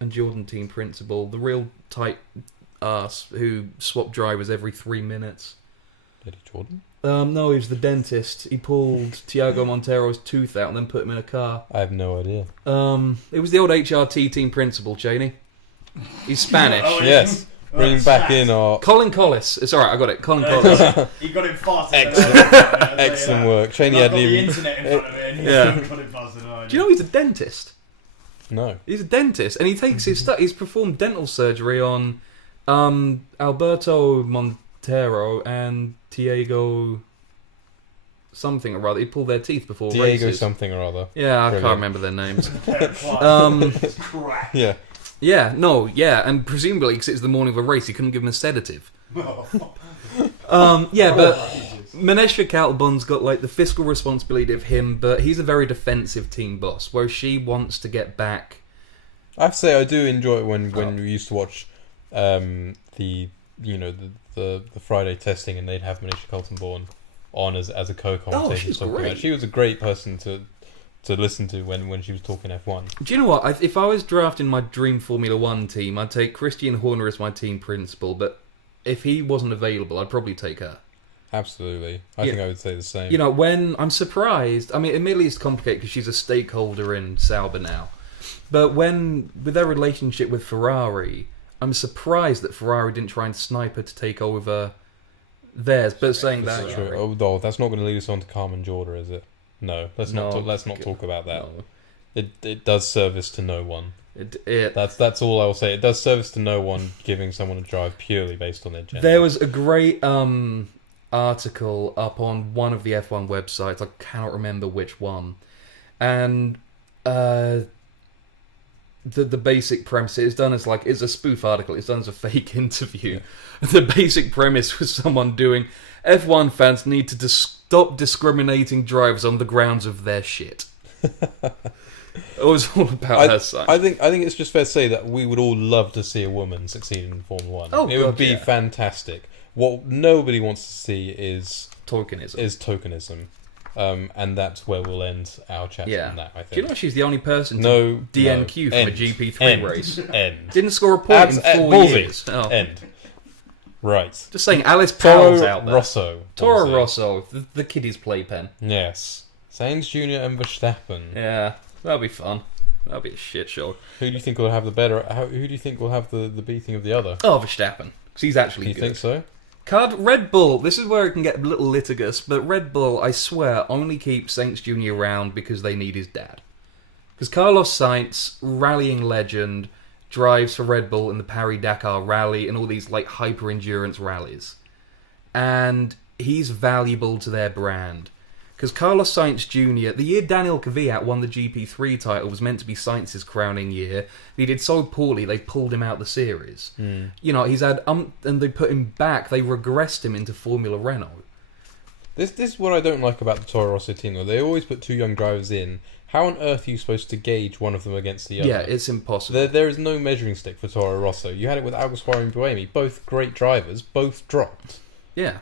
and Jordan team principal? The real tight ass who swapped drivers every 3 minutes. Eddie Jordan? No, he was the dentist. He pulled Tiago Montero's tooth out and then put him in a car. I have no idea. It was the old HRT team principal, Cheney. He's Spanish. Yes. Bring back in our... Colin Collis. It's alright, I got it. Colin Collis. He got it faster. Excellent work. Cheney had hadn't the even... internet in front of me and he got it faster than I did. Do you know he's a dentist? No. He's a dentist, and he takes his stuff. He's performed dental surgery on Alberto Montero and Diego something or other. He pulled their teeth before Diego races. something or other. Yeah, I can't remember their names. Yeah. Yeah, no, yeah, and presumably because it's the morning of a race, he couldn't give him a sedative. But Manesha Kaltenborn's got like the fiscal responsibility of him, but he's a very defensive team boss, where she wants to get back. I have to say, I do enjoy it when we used to watch the Friday testing, and they'd have Manisha Kaltenborn on as a co-commentator. Oh, she's great. She was a great person to listen to when she was talking F1. Do you know what? If I was drafting my dream Formula 1 team, I'd take Christian Horner as my team principal, but if he wasn't available, I'd probably take her. Absolutely. I think I would say the same. You know, when I'm surprised, I mean, admittedly it's complicated because she's a stakeholder in Sauber now, but with their relationship with Ferrari, I'm surprised that Ferrari didn't try and snipe her to take over theirs. But saying that, true. Oh, no, that's not going to lead us on to Carmen Jorda, is it? No, let's not talk about that. No. It does service to no one. That's all I will say. It does service to no one, giving someone a drive purely based on their gender. There was a great article up on one of the F1 websites. I cannot remember which one, and the basic premise is done as it's a spoof article. It's done as a fake interview. Yeah. The basic premise was someone doing F1 fans need to stop discriminating drivers on the grounds of their shit. It was all about her side. I think it's just fair to say that we would all love to see a woman succeed in Formula 1. Oh, it would be fantastic. What nobody wants to see is tokenism. And that's where we'll end our chat on that, I think. Do you know she's the only person to DNQ from a GP3 race? End. Didn't score a point in 4 years. Oh. End. Right. Just saying, Alice Powell's out there. Toro Rosso, the kiddies' playpen. Yes. Sainz Jr. and Verstappen. Yeah, that'll be fun. That'll be a shit show. Who do you think will have the better? Who do you think will have the beating of the other? Oh, Verstappen, because he's actually good. You think so? Red Bull, this is where it can get a little litigious, but Red Bull, I swear, only keeps Sainz Jr. around because they need his dad. Because Carlos Sainz, rallying legend, drives for Red Bull in the Paris-Dakar Rally and all these like hyper-endurance rallies. And he's valuable to their brand. Because Carlos Sainz Jr., the year Daniel Kvyat won the GP3 title was meant to be Sainz's crowning year. He did so poorly, they pulled him out the series. You know, he's had... and they put him back, they regressed him into Formula Renault. This is what I don't like about the Toro Rosso team, though. They always put two young drivers in. How on earth are you supposed to gauge one of them against the other? Yeah, it's impossible. There is no measuring stick for Toro Rosso. You had it with Alguersuari and Buemi. Both great drivers, both dropped. Yeah.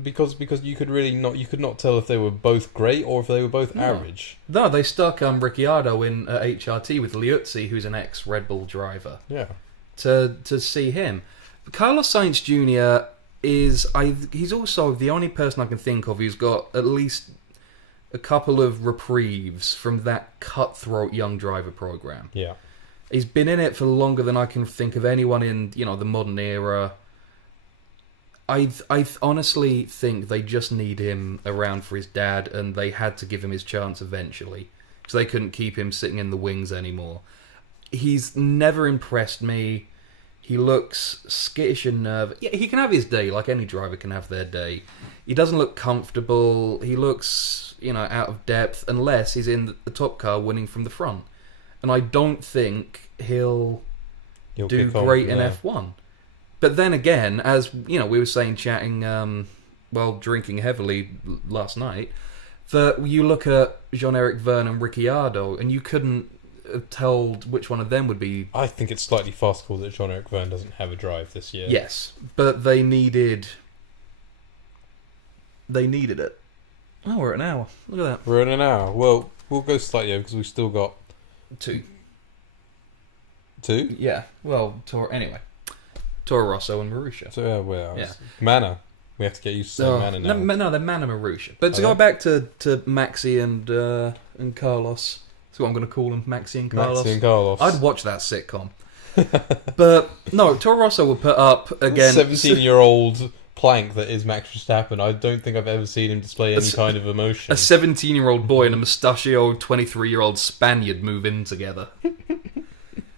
Because you could not tell if they were both great or if they were both average. No, they stuck Ricciardo in HRT with Liuzzi, who's an ex-Red Bull driver. Yeah. To see him. Carlos Sainz Jr. he's also the only person I can think of who's got at least a couple of reprieves from that cutthroat young driver program. Yeah. He's been in it for longer than I can think of anyone in, the modern era. I honestly think they just need him around for his dad, and they had to give him his chance eventually, because they couldn't keep him sitting in the wings anymore. He's never impressed me. He looks skittish and nervous. Yeah, he can have his day, like any driver can have their day. He doesn't look comfortable. He looks, out of depth, unless he's in the top car winning from the front. And I don't think he'll do great in F1. But then again, as we were saying, chatting while drinking heavily last night, that you look at Jean-Eric Vergne and Ricciardo, and you couldn't have told which one of them would be. I think it's slightly farcical that Jean-Eric Vergne doesn't have a drive this year. Yes, but they needed it. Oh, we're at an hour. Look at that. We're at an hour. Well, we'll go slightly over because we've still got 2. 2? Yeah. Well, anyway. Toro Rosso and Marussia. So Manor. We have to get used to saying Manor now. No, they're Man and Marussia. But to go back to Maxi and Carlos, that's what I'm going to call them, Maxi and Carlos. Maxi and Carlos. I'd watch that sitcom. But no, Toro Rosso will put up again 17-year-old plank that is Max Verstappen. I don't think I've ever seen him display any kind of emotion. A 17-year-old boy and a mustachioed 23-year-old Spaniard move in together.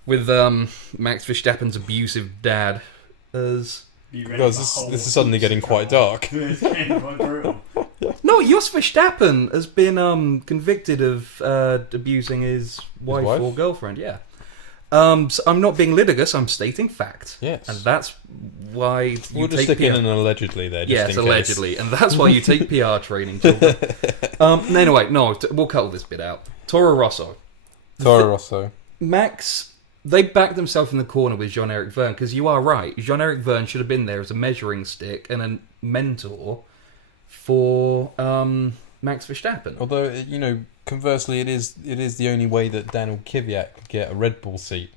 With Max Verstappen's abusive dad as... Guys, this is suddenly getting quite dark. It's getting quite brutal. No, Jos Verstappen has been convicted of abusing his wife or girlfriend, yeah. So I'm not being litigious, I'm stating fact. Yes. And that's why we'll just stick in an allegedly there, just in case. Allegedly. And that's why you take PR training, children. Anyway, no, we'll cut all this bit out. Toro Rosso. Max... They backed themselves in the corner with Jean-Eric Vergne, because you are right. Jean-Eric Vergne should have been there as a measuring stick and a mentor for Max Verstappen. Although, conversely, it is the only way that Daniel Kvyat could get a Red Bull seat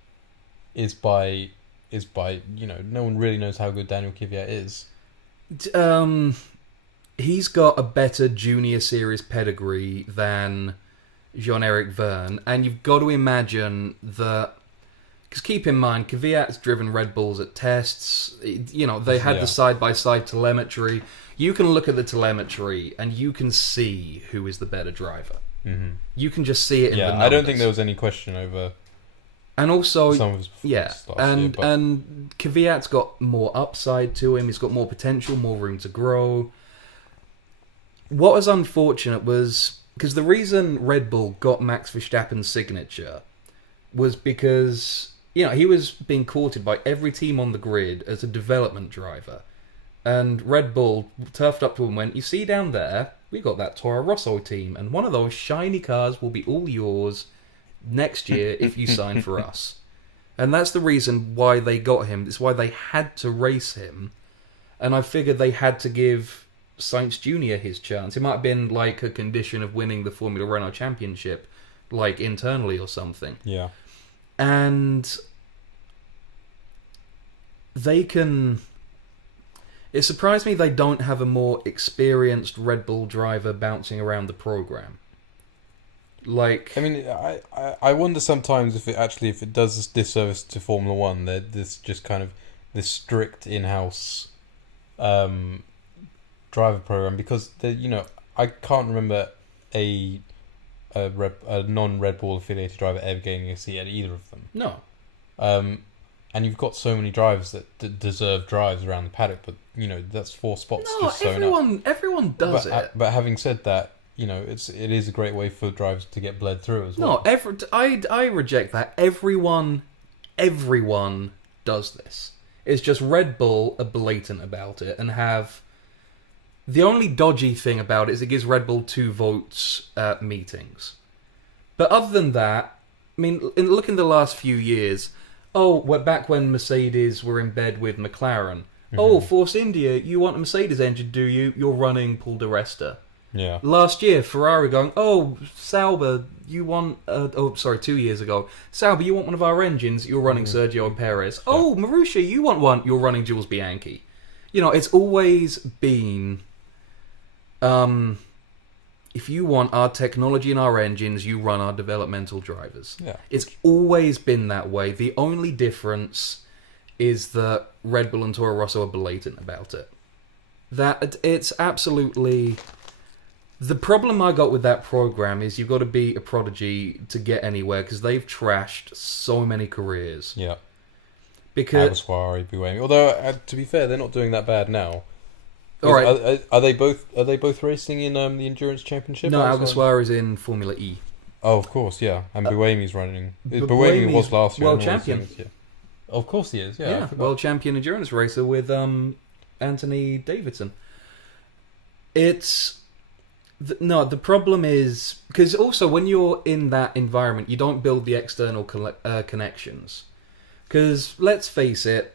is by no one really knows how good Daniel Kvyat is. He's got a better junior series pedigree than Jean-Eric Vergne, and you've got to imagine that. Because keep in mind, Kvyat's driven Red Bulls at tests. They had the side-by-side telemetry. You can look at the telemetry and you can see who is the better driver. Mm-hmm. You can just see it in the numbers. I don't think there was any question over. And also, some of his performances last year, and Kvyat's got more upside to him. He's got more potential, more room to grow. What was unfortunate was because the reason Red Bull got Max Verstappen's signature was because. He was being courted by every team on the grid as a development driver. And Red Bull turfed up to him and went, you see down there, we got that Toro Rosso team, and one of those shiny cars will be all yours next year if you sign for us. And that's the reason why they got him. It's why they had to race him. And I figured they had to give Sainz Jr. his chance. It might have been like a condition of winning the Formula Renault Championship, like internally or something. Yeah. And they can... It surprised me they don't have a more experienced Red Bull driver bouncing around the program. Like, I mean, I wonder sometimes if it does this disservice to Formula One. That this just kind of this strict in-house driver program, because I can't remember a non-Red Bull affiliated driver ever getting a seat at either of them. no. And you've got so many drivers that deserve drives around the paddock, but that's 4 spots No, just sewn up. everyone does it. But having said that, it is a great way for drivers to get bled through as well. No, I reject that. Everyone does this. It's just Red Bull are blatant about it and have... The only dodgy thing about it is it gives Red Bull 2 votes at meetings. But other than that, I mean, look in the last few years... back when Mercedes were in bed with McLaren. Mm-hmm. Force India, you want a Mercedes engine, do you? You're running Paul di Resta. Yeah. Last year, Ferrari going, Sauber, you want... 2 years ago. Sauber, you want one of our engines, you're running Sergio Perez. Yeah. Marussia, you want one, you're running Jules Bianchi. It's always been... if you want our technology and our engines, you run our developmental drivers. Yeah. It's always been that way. The only difference is that Red Bull and Toro Rosso are blatant about it. That it's absolutely... The problem I got with that program is you've got to be a prodigy to get anywhere, because they've trashed so many careers. Yeah. Because Alguersuari, Buemi. Although, to be fair, they're not doing that bad now. all right, Are they both racing in the Endurance Championship? no, Alguersuari is in Formula E. Oh, of course, yeah. And Buemi's running. Buemi Buemi's was last year. world champion. Of course he is, yeah. I Yeah, forgot. world champion endurance racer with Anthony Davidson. It's... the problem is... Because also, when you're in that environment, you don't build the external connections. Because, let's face it,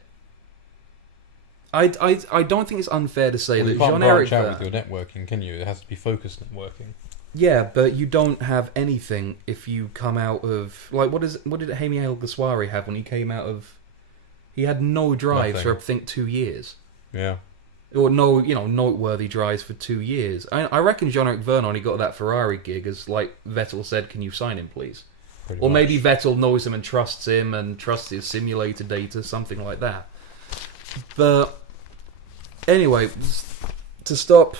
I don't think it's unfair to say Well, that you can't Jean-Eric branch out Vergne... with your networking, can you? It has to be focused networking. Yeah, but you don't have anything if you come out of... Like, what did Jaime Alguersuari have when he came out of... He had no drives for, I think, 2 years. Yeah. Or no, noteworthy drives for 2 years. I reckon Jean-Eric Vergne only got that Ferrari gig as, like, Vettel said, can you sign him, please? Pretty Or much. maybe Vettel knows him and trusts his simulator data, something like that. But, anyway, to stop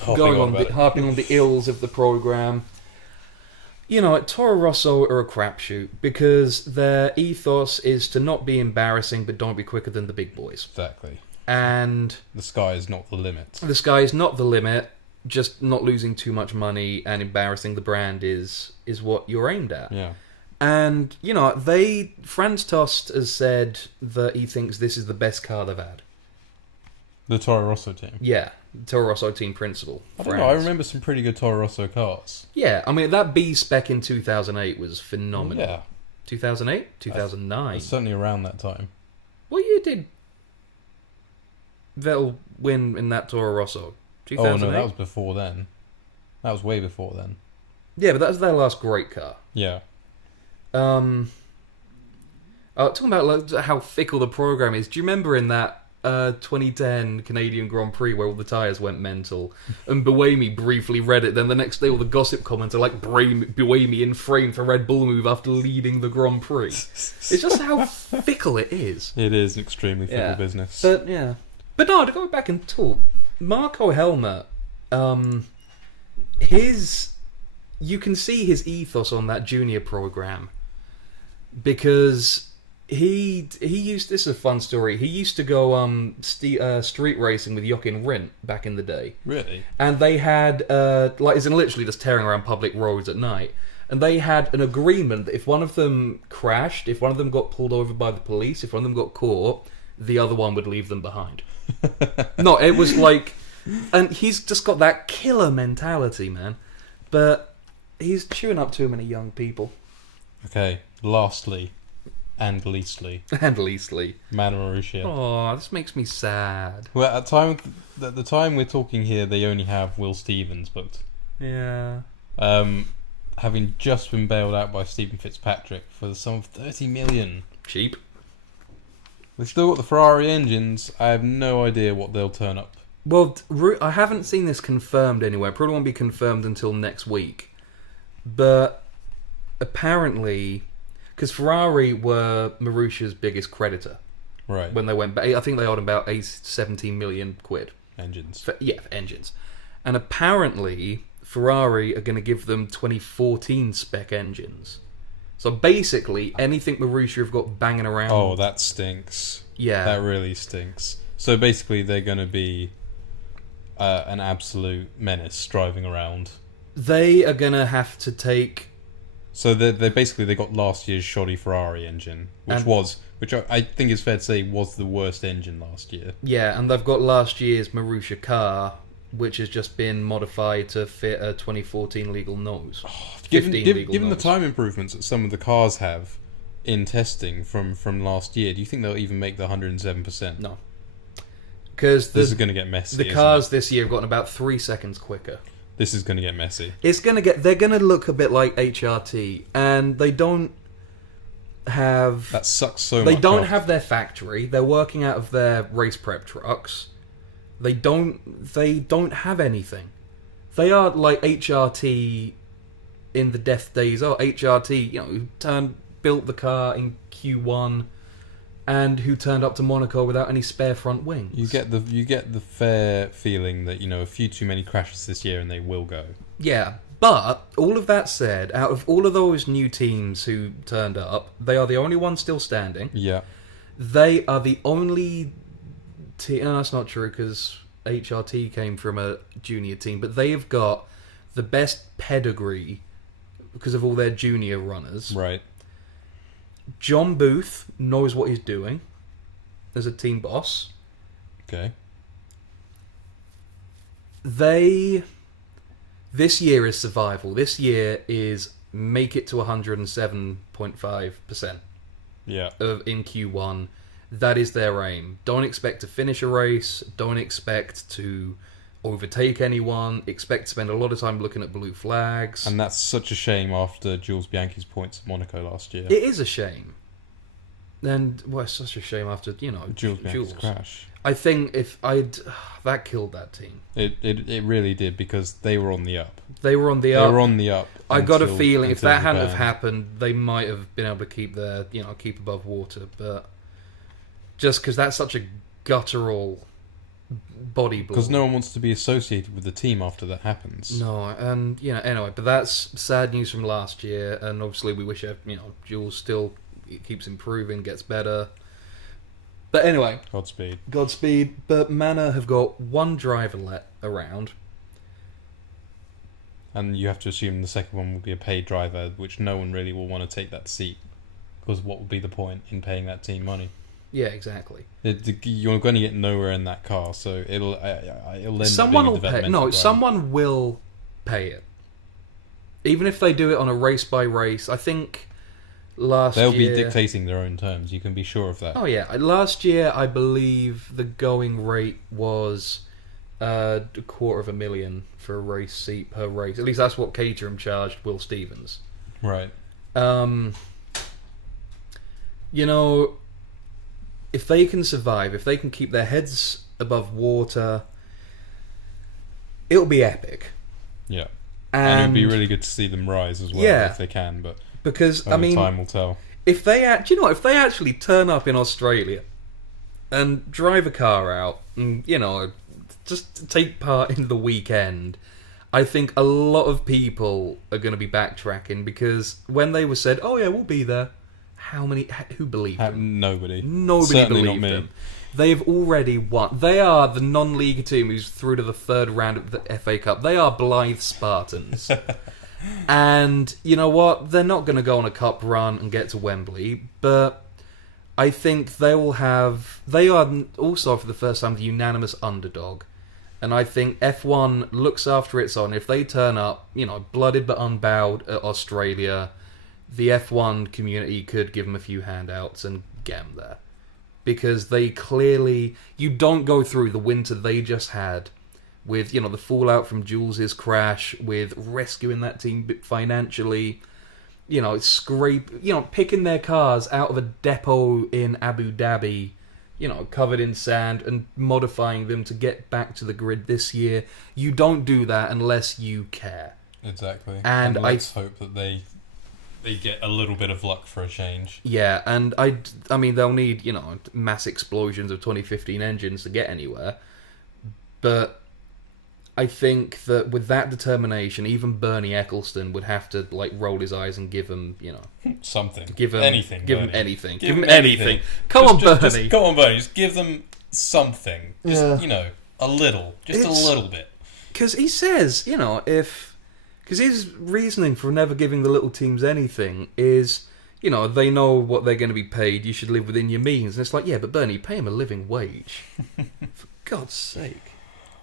harping on the ills of the program... Toro Rosso are a crapshoot because their ethos is to not be embarrassing but don't be quicker than the big boys. Exactly. And The sky is not the limit. the sky is not the limit, just not losing too much money and embarrassing the brand is what you're aimed at. Yeah. And, Franz Tost has said that he thinks this is the best car they've had. The Toro Rosso team. Yeah, Toro Rosso team principal. I don't know, I remember some pretty good Toro Rosso cars. Yeah, I mean, that B spec in 2008 was phenomenal. Yeah. 2008? 2009? It's certainly around that time. What year did Vettel win in that Toro Rosso? 2008? Oh, no, that was before then. That was way before then. Yeah, but that was their last great car. Yeah. Talking about how fickle the program is, do you remember in that 2010 Canadian Grand Prix where all the tyres went mental and Buemi briefly read it, then the next day all the gossip comments are like Buemi in frame for Red Bull move after leading the Grand Prix. It's just how fickle it is. It is an extremely fickle business. But no, to go back and talk, Marco Helmut, you can see his ethos on that junior program because he used... This is a fun story. He used to go street racing with Jochen Rindt back in the day. Really? And they had, it's literally just tearing around public roads at night. And they had an agreement that if one of them crashed, if one of them got pulled over by the police, if one of them got caught, the other one would leave them behind. No, it was like... And he's just got that killer mentality, man. But he's chewing up too many young people. Okay, lastly, And Leasley. And Leasley. Mana Marussia. Oh, this makes me sad. Well, at the time we're talking here, they only have Will Stevens booked. Yeah. Having just been bailed out by Stephen Fitzpatrick for the sum of 30 million. Cheap. They've still got the Ferrari engines. I have no idea what they'll turn up. Well, I haven't seen this confirmed anywhere. Probably won't be confirmed until next week. But apparently, because Ferrari were Marussia's biggest creditor. Right. When they went back, I think they owed about 17 million quid. Engines. For engines. And apparently, Ferrari are going to give them 2014 spec engines. So basically, anything Marussia have got banging around... Oh, that stinks. Yeah. That really stinks. So basically, they're going to be an absolute menace driving around. They are going to have to take... So they basically got last year's shoddy Ferrari engine, which I think is fair to say was the worst engine last year. Yeah, and they've got last year's Marussia car, which has just been modified to fit a 2014 legal nose. Given the time improvements that some of the cars have in testing from last year, do you think they'll even make the 107%? No. Because this is going to get messy. The cars this year have gotten about 3 seconds quicker. This is going to get messy. They're going to look a bit like HRT, and they don't have... That sucks so much. They don't have their factory. They're working out of their race prep trucks. They don't have anything. They are like HRT in the death days. Oh, HRT, who built the car in Q1 and who turned up to Monaco without any spare front wings. You get the fair feeling that, a few too many crashes this year and they will go. Yeah, but all of that said, out of all of those new teams who turned up, they are the only ones still standing. Yeah. They are the only team... No, that's not true, because HRT came from a junior team, but they have got the best pedigree because of all their junior runners. Right. John Booth knows what he's doing as a team boss. Okay. This year is survival. This year is make it to 107.5%. Yeah. In Q1. That is their aim. Don't expect to finish a race. Don't expect to overtake anyone. Expect to spend a lot of time looking at blue flags. And that's such a shame after Jules Bianchi's points at Monaco last year. It is a shame. And, it's such a shame after, Jules Bianchi's crash. I think that killed that team. It really did, because they were on the up. They were on the up. I got a feeling if that hadn't have happened, they might have been able to keep keep above water, but just because that's such a guttural body blow. Because no one wants to be associated with the team after that happens. No, and anyway, but that's sad news from last year, and obviously we wish Jules still keeps improving, gets better. But anyway, Godspeed. But Mana have got one driver let around, and you have to assume the second one will be a paid driver, which no one really will want to take that seat, because what would be the point in paying that team money? Yeah, exactly. You're going to get nowhere in that car, so it'll end someone up will being pay. No, someone will pay it, even if they do it on a race by race. I think they'll be dictating their own terms. You can be sure of that. Oh yeah, last year I believe the going rate was $250,000 for a race seat per race. At least that's what Caterham charged Will Stevens. Right. If they can survive, if they can keep their heads above water, it'll be epic. Yeah. And it'd be really good to see them rise as well, if they can, but because time will tell. If they actually turn up in Australia and drive a car out and, just take part in the weekend, I think a lot of people are going to be backtracking, because when they were said, oh yeah, we'll be there, who believed them? Nobody. Certainly believed them. They've already won. They are the non-league team who's through to the third round of the FA Cup. They are Blythe Spartans. And you know what? They're not going to go on a cup run and get to Wembley, but I think they are also for the first time the unanimous underdog. And I think F1 looks after its own. If they turn up, blooded but unbowed at Australia, the F1 community could give them a few handouts and get them there. Because they clearly... You don't go through the winter they just had with, you know, the fallout from Jules' crash, with rescuing that team financially, you know, picking their cars out of a depot in Abu Dhabi, you know, covered in sand, and modifying them to get back to the grid this year. You don't do that unless you care. Exactly. And let's hope that they get a little bit of luck for a change. Yeah, and I mean, they'll need, you know, mass explosions of 2015 engines to get anywhere. But I think that with that determination, even Bernie Ecclestone would have to, like, roll his eyes and give him, you know... Something. Give him anything. Give Bernie. him anything. Give him him anything. Come on, Bernie. Come on, Bernie. Just give them something. Just, Yeah. you know, a little. Just a little bit. Because he says, you know, because his reasoning for never giving the little teams anything is, you know, they know what they're going to be paid, you should live within your means. And it's like, yeah, but Bernie, pay him a living wage. For God's sake.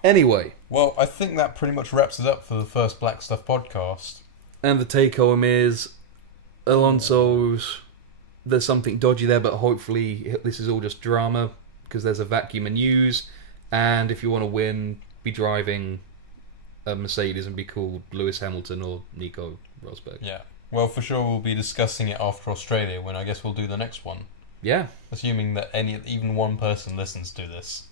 Anyway. Well, I think that pretty much wraps it up for the first Black Stuff podcast. And the take-home is, Alonso's, there's something dodgy there, but hopefully this is all just drama, because there's a vacuum of news, and if you want to win, be driving a Mercedes and be called Lewis Hamilton or Nico Rosberg. Yeah. Well, for sure we'll be discussing it after Australia, when I guess we'll do the next one. Yeah. Assuming that even one person listens to this.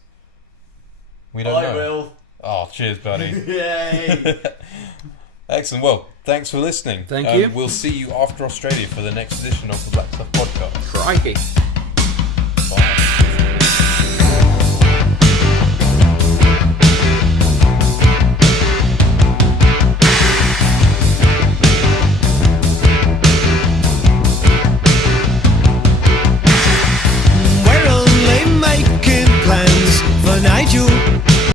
We don't know. I will. Oh, cheers, buddy. Yay! Excellent. Well, thanks for listening. Thank you. We'll see you after Australia for the next edition of the Black Stuff podcast. Crikey.